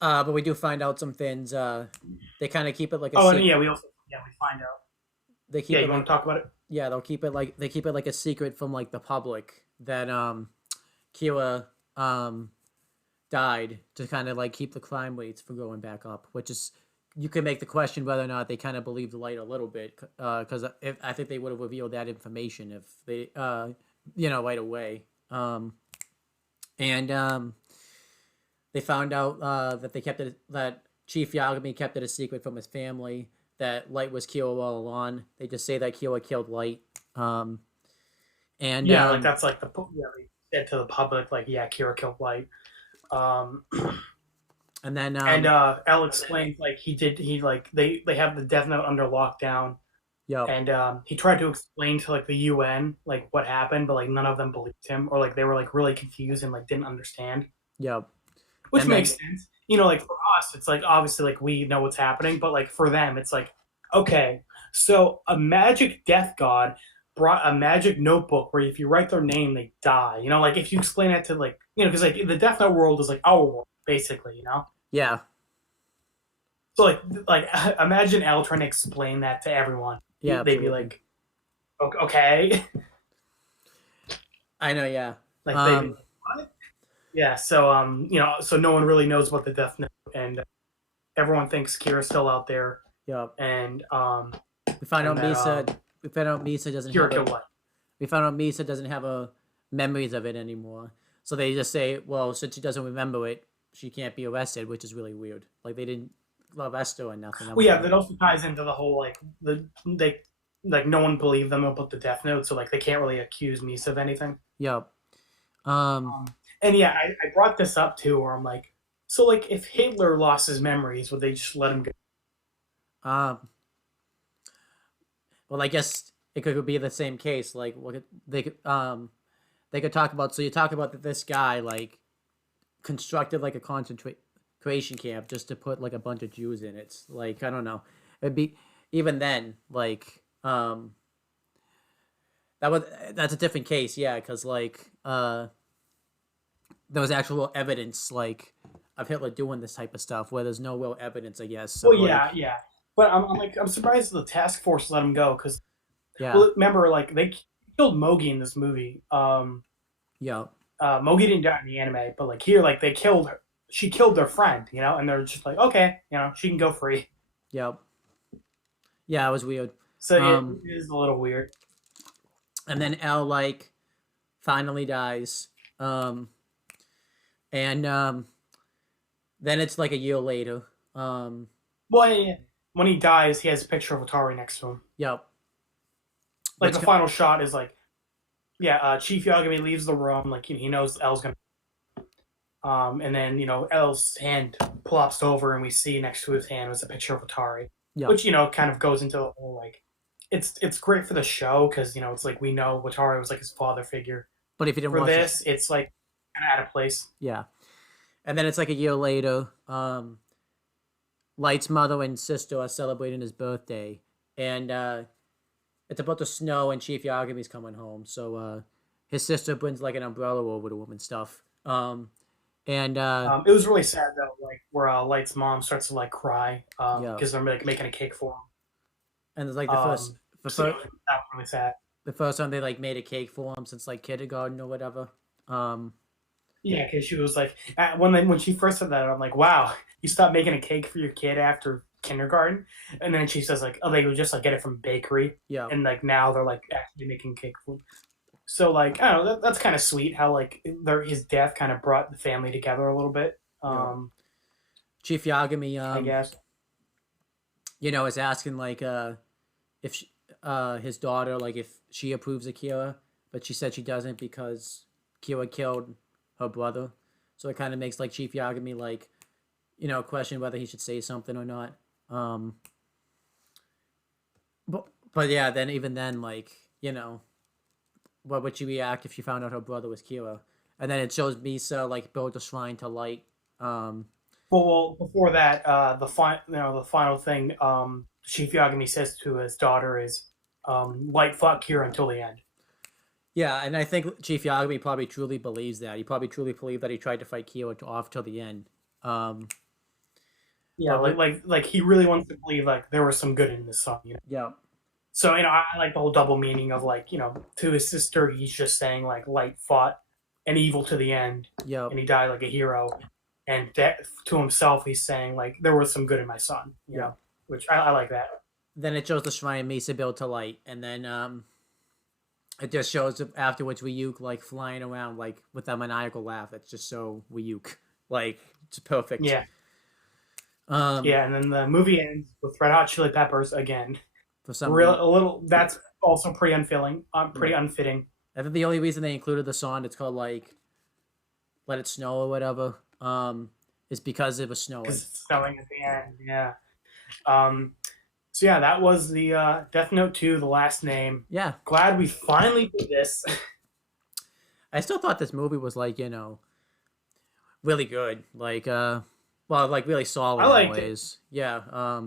But we do find out some things. They kind of keep it like a and we find out. They keep it you want to talk about it? Yeah, they keep it like a secret from like the public that Kira died to kind of like keep the crime rates from going back up, which is you can make the question whether or not they kind of believed Light a little bit because I think they would have revealed that information if they right away. They found out that Chief Yagami kept it a secret from his family that Light was killed all along. They just say that Kira killed Light. Like that's like they said to the public, like Kira killed Light. And then L explains like they have the Death Note under lockdown. Yeah. And he tried to explain to like the UN like what happened, but like none of them believed him, or like they were like really confused and like didn't understand. Yeah. Which makes sense. Like for us, it's like obviously like we know what's happening, but like for them, it's like, okay, so a magic death god brought a magic notebook where if you write their name, they die. Like if you explain that to like because like the Death Note world is like our world basically. Yeah. So like imagine Al trying to explain that to everyone. Yeah, they'd be like, okay. I know. Yeah. Like they'd be like, what? Yeah. So so no one really knows what the Death Note and everyone thinks Kira's still out there. Yep. And we find out Misa doesn't Kira have killed what? We found out Misa doesn't have a memories of it anymore. So they just say, well, since she doesn't remember it, she can't be arrested, which is really weird. Like they didn't arrest her or nothing. Well, yeah, that also ties into the whole no one believed them about the Death Note, so like they can't really accuse Misa of anything. Yep. And yeah, I brought this up too, where I'm like, so like if Hitler lost his memories, would they just let him go? Well, I guess it could be the same case. Like they could talk about. So you talk about that this guy like constructed like a concentration camp just to put like a bunch of Jews in it. Like I don't know. It'd be even then like that's a different case, yeah, because like there was actual evidence like of Hitler doing this type of stuff where there's no real evidence, I guess. So, well, yeah, but I'm surprised the task force let him go because yeah, well, remember like they killed Mogi in this movie. Yeah. Mogi didn't die in the anime, but like here, like they killed her. She killed their friend, you know, and they're just like, okay, you know, she can go free. Yep. Yeah, it was weird. So it is a little weird. And then L like finally dies, and then it's like a year later. Well, when he dies, he has a picture of Atari next to him. Yep. Like the final shot is like, yeah, Chief Yagami leaves the room, like he knows L's gonna. And then L's hand plops over, and we see next to his hand was a picture of Atari, which kind of goes into the whole like, it's great for the show because it's like we know Atari was like his father figure. But if you didn't for watch this, it's like kind of out of place. Yeah, and then it's like a year later. Light's mother and sister are celebrating his birthday, and it's about to snow, and Chief Yagami's coming home. So his sister brings like an umbrella over to him and stuff. And it was really sad though, like where Light's mom starts to like cry because they're like making a cake for him. And it's like that was really sad. The first time they like made a cake for him since like kindergarten or whatever. Yeah, because she was like when she first said that, I'm like, wow, you stopped making a cake for your kid after kindergarten, and then she says like, oh, they would just like get it from bakery. Yeah, and like now they're like actually making cake for him. So like I don't know, that's kind of sweet how like his death kind of brought the family together a little bit. Chief Yagami, I guess, is asking like if his daughter like if she approves of Kira, but she said she doesn't because Kira killed her brother. So it kind of makes like Chief Yagami like question whether he should say something or not. But yeah, then even then like what would she react if she found out her brother was Kira? And then it shows Misa like build a shrine to Light. Well, before that, the final thing Chief Yagami says to his daughter is, "Light fought Kira until the end." Yeah, and I think Chief Yagami probably truly believes that. He probably truly believed that he tried to fight Kira off till the end. Yeah, like he really wants to believe like there was some good in this song. Yeah. So I like the whole double meaning of like to his sister he's just saying like Light fought an evil to the end. Yeah. And he died like a hero, and that to himself he's saying like there was some good in my son. You know, which I like that. Then it shows the shrine Misa built to Light, and then it just shows afterwards Ryuk like flying around like with that maniacal laugh. It's just so Ryuk, like it's perfect. Yeah. And then the movie ends with Red Hot Chili Peppers again. For some that's also pretty unfitting. Unfitting. I think the only reason they included the song, it's called like "Let It Snow" or whatever, is because it was snowing. Because it's snowing at the end. Yeah. So yeah, that was the Death Note 2, The Last Name. Yeah. Glad we finally did this. I still thought this movie was like, really good. Like like really solid I liked in ways. It. Yeah.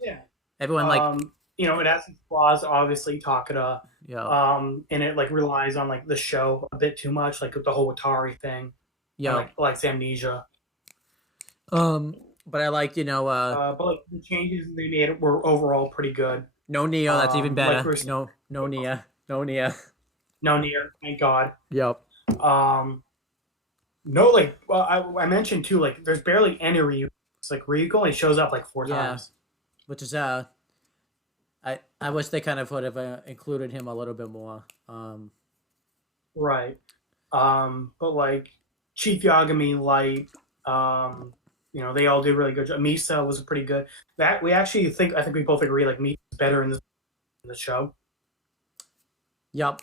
Yeah. Everyone like it has its flaws, obviously, Takeda. Yeah. And it like relies on like the show a bit too much, like with the whole Atari thing. Yeah. Like Amnesia. But I liked, but like the changes they made were overall pretty good. No Neo, that's even better. Like no Nia. No Nia. No Nia, thank God. Yep. No, like I mentioned too, like there's barely any Ryu. It's like Rico, and he shows up like 4 Yeah. times. Which is I wish they kind of would have included him a little bit more. Right. But like Chief Yagami, Light, they all did really good. Misa was pretty good. That we actually I think we both agree like Misa's better in the show. Yep.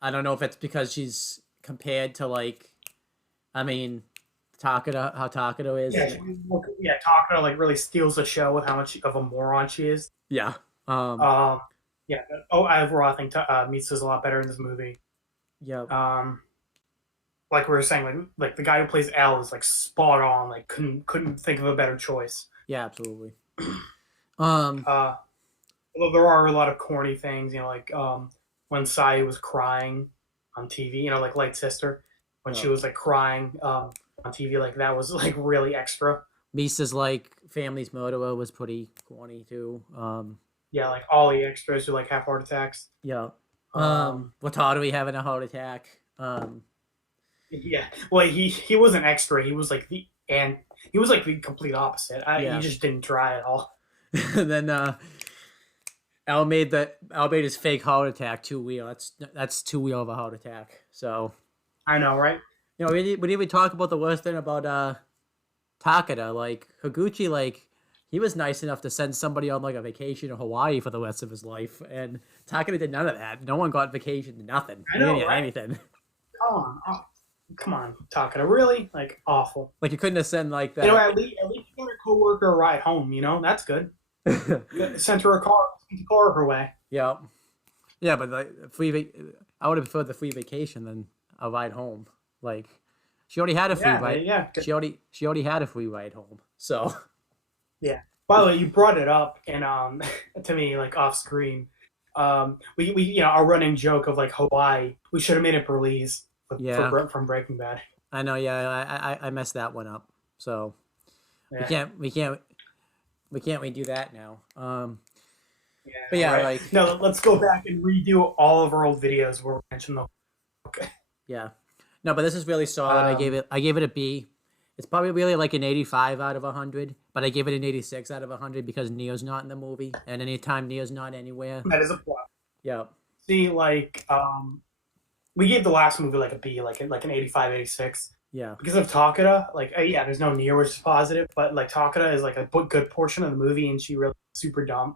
I don't know if it's because she's compared to like, I mean, Takeda, how Takeda is. Yeah, Takeda like really steals the show with how much of a moron she is. Yeah. Yeah. Overall, I think Misa's a lot better in this movie. Yeah. Like we were saying, like the guy who plays L is like spot on. Like couldn't think of a better choice. Yeah, absolutely. Although there are a lot of corny things, like when Sai was crying on TV, like Light's sister, when she was like crying on TV, like that was like really extra. Misa's like family's murderer was pretty corny too. Yeah, like all the extras who like have heart attacks. Yeah. Watanabe having a heart attack. Yeah. Well, he was an extra. He was like the complete opposite. He just didn't try at all. And then Al made his fake heart attack 2-wheel. That's 2-wheel of a heart attack. So I know, right? we didn't even talk about the worst thing about Takeda. Like Higuchi, like he was nice enough to send somebody on like a vacation to Hawaii for the rest of his life, and Takeda did none of that. No one got vacation, nothing. I know, right? Anything. Come on, Takeda, really? Like awful. Like you couldn't have sent like that. At least you got a coworker a ride home. That's good. Sent her a car her way. Yeah, but like I would have preferred the free vacation than a ride home. Like she already had a free ride. Yeah, she already had a free ride home. So yeah. By the way, you brought it up, and to me, like off screen, we our running joke of like Hawaii. We should have made it Belize from Breaking Bad. I know. Yeah, I messed that one up. So we can't redo that now. But yeah, right. like no. Let's go back and redo all of our old videos where we mentioned the. Okay. Yeah, no, but this is really solid. I gave it a B. It's probably really like an 85 out of 100, but I gave it an 86 out of 100 because Neo's not in the movie, and anytime Neo's not anywhere, that is a plus. Yeah. See, like we gave the last movie like a B, like an 85, 86. Yeah. Because of Takeda, like there's no Neo, which is positive, but like Takeda is like a good portion of the movie, and she really super dumb.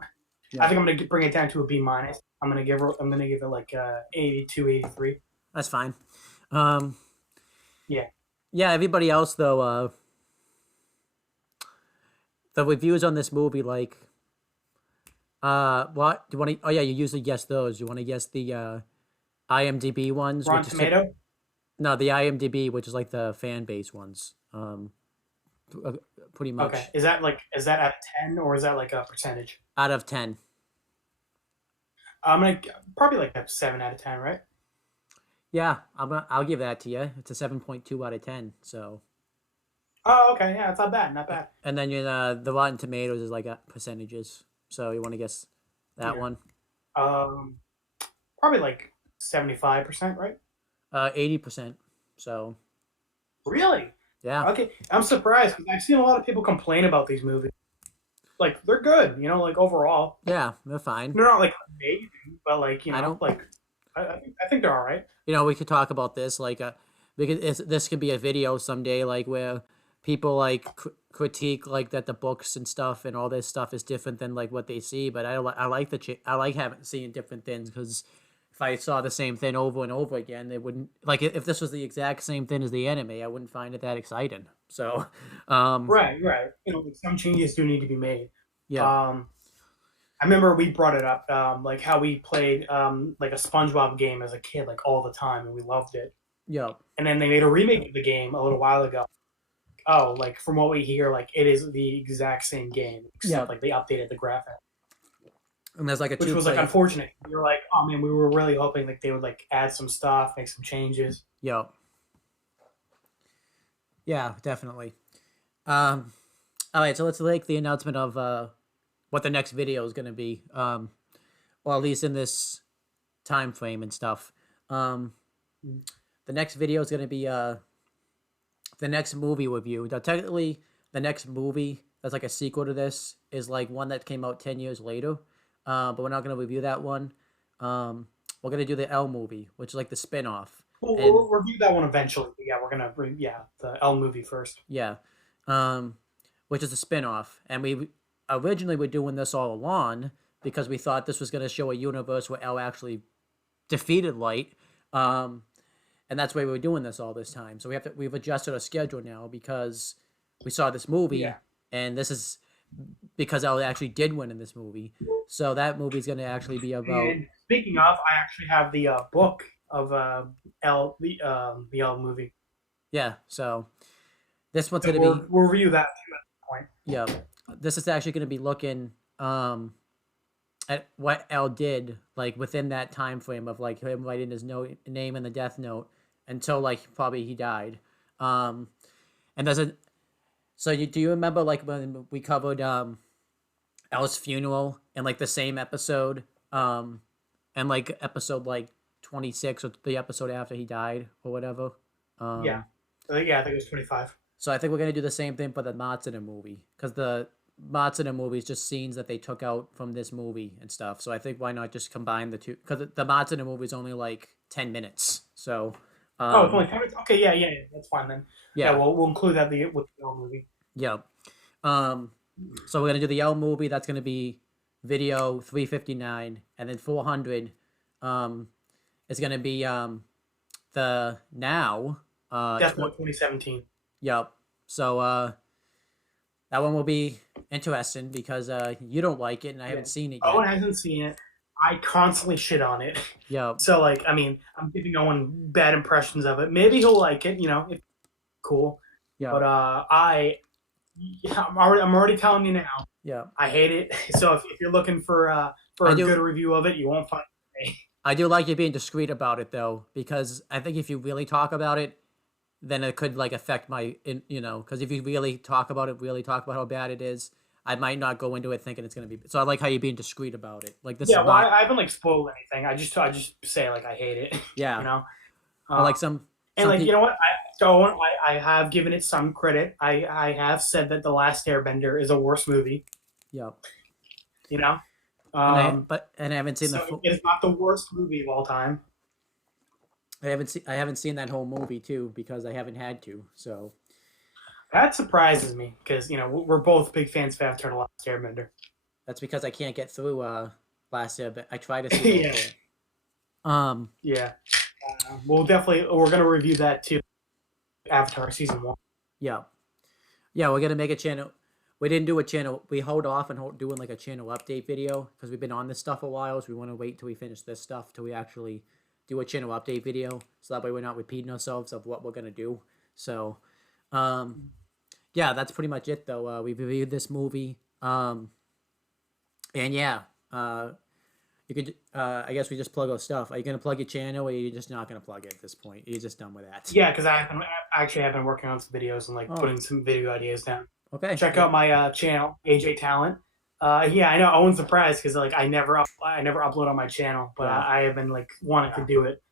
Yeah. I think I'm gonna bring it down to a B minus. I'm gonna give it like 82, 83. That's fine. Yeah. Yeah. Everybody else though, the reviews on this movie, like, what do you want to? Oh yeah, you usually guess those. You want to guess the IMDb ones? Rotten Tomato. No, the IMDb, which is like the fan base ones. Pretty much. Okay. Is that out of 10 or is that like a percentage? Out of 10. I'm gonna probably like a 7 out of 10, right? Yeah, I'll give that to you. It's a 7.2 out of 10. So. Oh, okay. Yeah, it's not bad. Not bad. And then the Rotten Tomatoes is like percentages. So you want to guess that one? Probably like 75%, right? 80%. So. Really? Yeah. Okay, I'm surprised because I've seen a lot of people complain about these movies. Like they're good, like overall. Yeah, they're fine. They're not like amazing, but like I think they're all right. We could talk about this because this could be a video someday, like where people like critique like that the books and stuff and all this stuff is different than like what they see. But I like seeing different things because if I saw the same thing over and over again, they wouldn't like if this was the exact same thing as the anime, I wouldn't find it that exciting. So, right. Some changes do need to be made. Yeah. I remember we brought it up, like how we played like a SpongeBob game as a kid, like all the time, and we loved it. Yeah. And then they made a remake of the game a little while ago. Oh, like from what we hear, like it is the exact same game, except like they updated the graphics. And there's like which was like unfortunate. We were like, oh man, we were really hoping like they would like add some stuff, make some changes. Yeah. Yeah, definitely. All right, so let's make the announcement of what the next video is going to be, or at least in this time frame and stuff. The next video is going to be the next movie review. Now, technically, the next movie that's like a sequel to this is like one that came out 10 years later. But we're not gonna review that one. We're gonna do the L movie, which is like the spin-off. We'll review that one eventually. But yeah, we're gonna the L movie first. Yeah, which is a spin-off, and we originally were doing this all along because we thought this was gonna show a universe where L actually defeated Light. And that's why we were doing this all this time. So we've adjusted our schedule now because we saw this movie, and this is because L actually did win in this movie. So that movie's going to actually be about. And speaking of, I actually have the book of L the L movie. Yeah. So this one's going to be. We'll review that too at the point. Yeah, this is actually going to be looking at what L did like within that time frame of like him writing his name in the death note until like probably he died. And there's a do you remember like when we covered L's funeral in like the same episode and like episode like 26 or the episode after he died or whatever? Yeah, I think it was 25. So I think we're gonna do the same thing for the Matsuda movie because the Matsuda movie is just scenes that they took out from this movie and stuff. So I think why not just combine the two? Because the Matsuda movie is only like 10 minutes. So it's only 10 minutes. Okay, yeah, that's fine then. Yeah, we'll include that with the L movie. Yeah. So we're gonna do the L movie. That's gonna be video 359, and then 400 is gonna be the now Death Note 2017. Yep. So that one will be interesting because you don't like it and I haven't seen it yet. Owen hasn't seen it. I constantly shit on it. Yeah. So like, I mean, I'm giving Owen bad impressions of it. Maybe he'll like it. It's cool. Yeah. But I'm already telling you now. Yeah. I hate it. So if you're looking for a good review of it, you won't find it. I do like you being discreet about it though, because I think if you really talk about it, then it could like affect because if you really talk about how bad it is, I might not go into it thinking it's gonna be. So I like how you're being discreet about it. Like this. Yeah, well, I haven't like spoiled anything. I just say like I hate it. Yeah. Or like some. And like you know what, I have given it some credit. I have said that The Last Airbender is a worse movie. Yeah. I haven't seen it's not the worst movie of all time. I haven't seen that whole movie too because I haven't had to. So that surprises me because we're both big fans of Avatar: The Last Airbender. That's because I can't get through Last Airbender. I try to see it. Yeah. We're gonna review that too. Avatar season 1. Yeah. We're gonna make a channel. We didn't do a channel. We hold off on doing like a channel update video because we've been on this stuff a while. So we want to wait till we finish this stuff till we actually do a channel update video. So that way we're not repeating ourselves of what we're gonna do. So, yeah, that's pretty much it though. We reviewed this movie. And yeah, you could. I guess we just plug our stuff. Are you gonna plug your channel, or are you just not gonna plug it at this point? You're just done with that. Yeah, because I have been working on some videos and like putting some video ideas down. Okay. Check out my channel, AJ Talent. Yeah, I know Owen's surprised because like I never upload on my channel, but I have been like wanting to do it.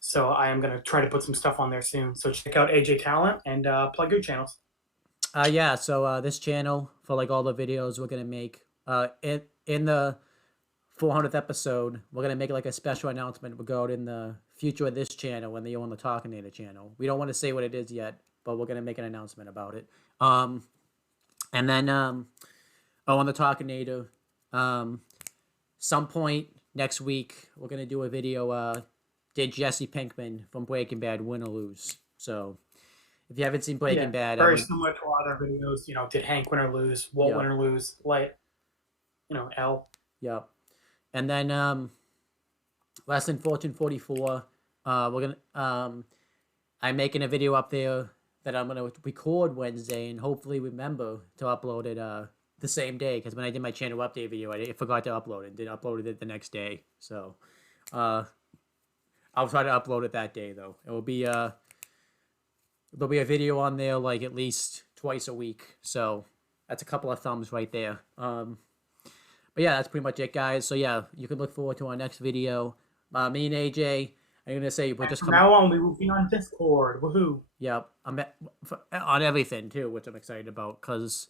So I am gonna try to put some stuff on there soon. So check out AJ Talent and plug your channels. Yeah. So this channel for like all the videos we're gonna make in the 400th episode, we're gonna make like a special announcement regarding the future of this channel and the On the Talkinator channel. We don't want to say what it is yet, but we're gonna make an announcement about it. And then On the Talkinator, some point next week we're gonna do a video. Did Jesse Pinkman from Breaking Bad win or lose? So if you haven't seen Breaking Bad, very similar to other videos. Did Hank win or lose? Walt win or lose? Like, L. Yep. And then Lesson 1444, we're gonna I'm making a video up there that I'm gonna record Wednesday and hopefully remember to upload it the same day because when I did my channel update video, I forgot to upload it. Didn't upload it the next day, so I'll try to upload it that day though. It will be there'll be a video on there like at least twice a week, so that's a couple of thumbs right there. But yeah, that's pretty much it, guys. So yeah, you can look forward to our next video. Me and AJ, I'm gonna say we're just From coming. now on, we will be on Discord. Woohoo! Yep, on everything too, which I'm excited about because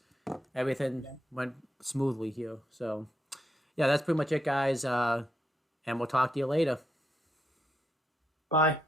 everything went smoothly here. So, yeah, that's pretty much it, guys. And we'll talk to you later. Bye.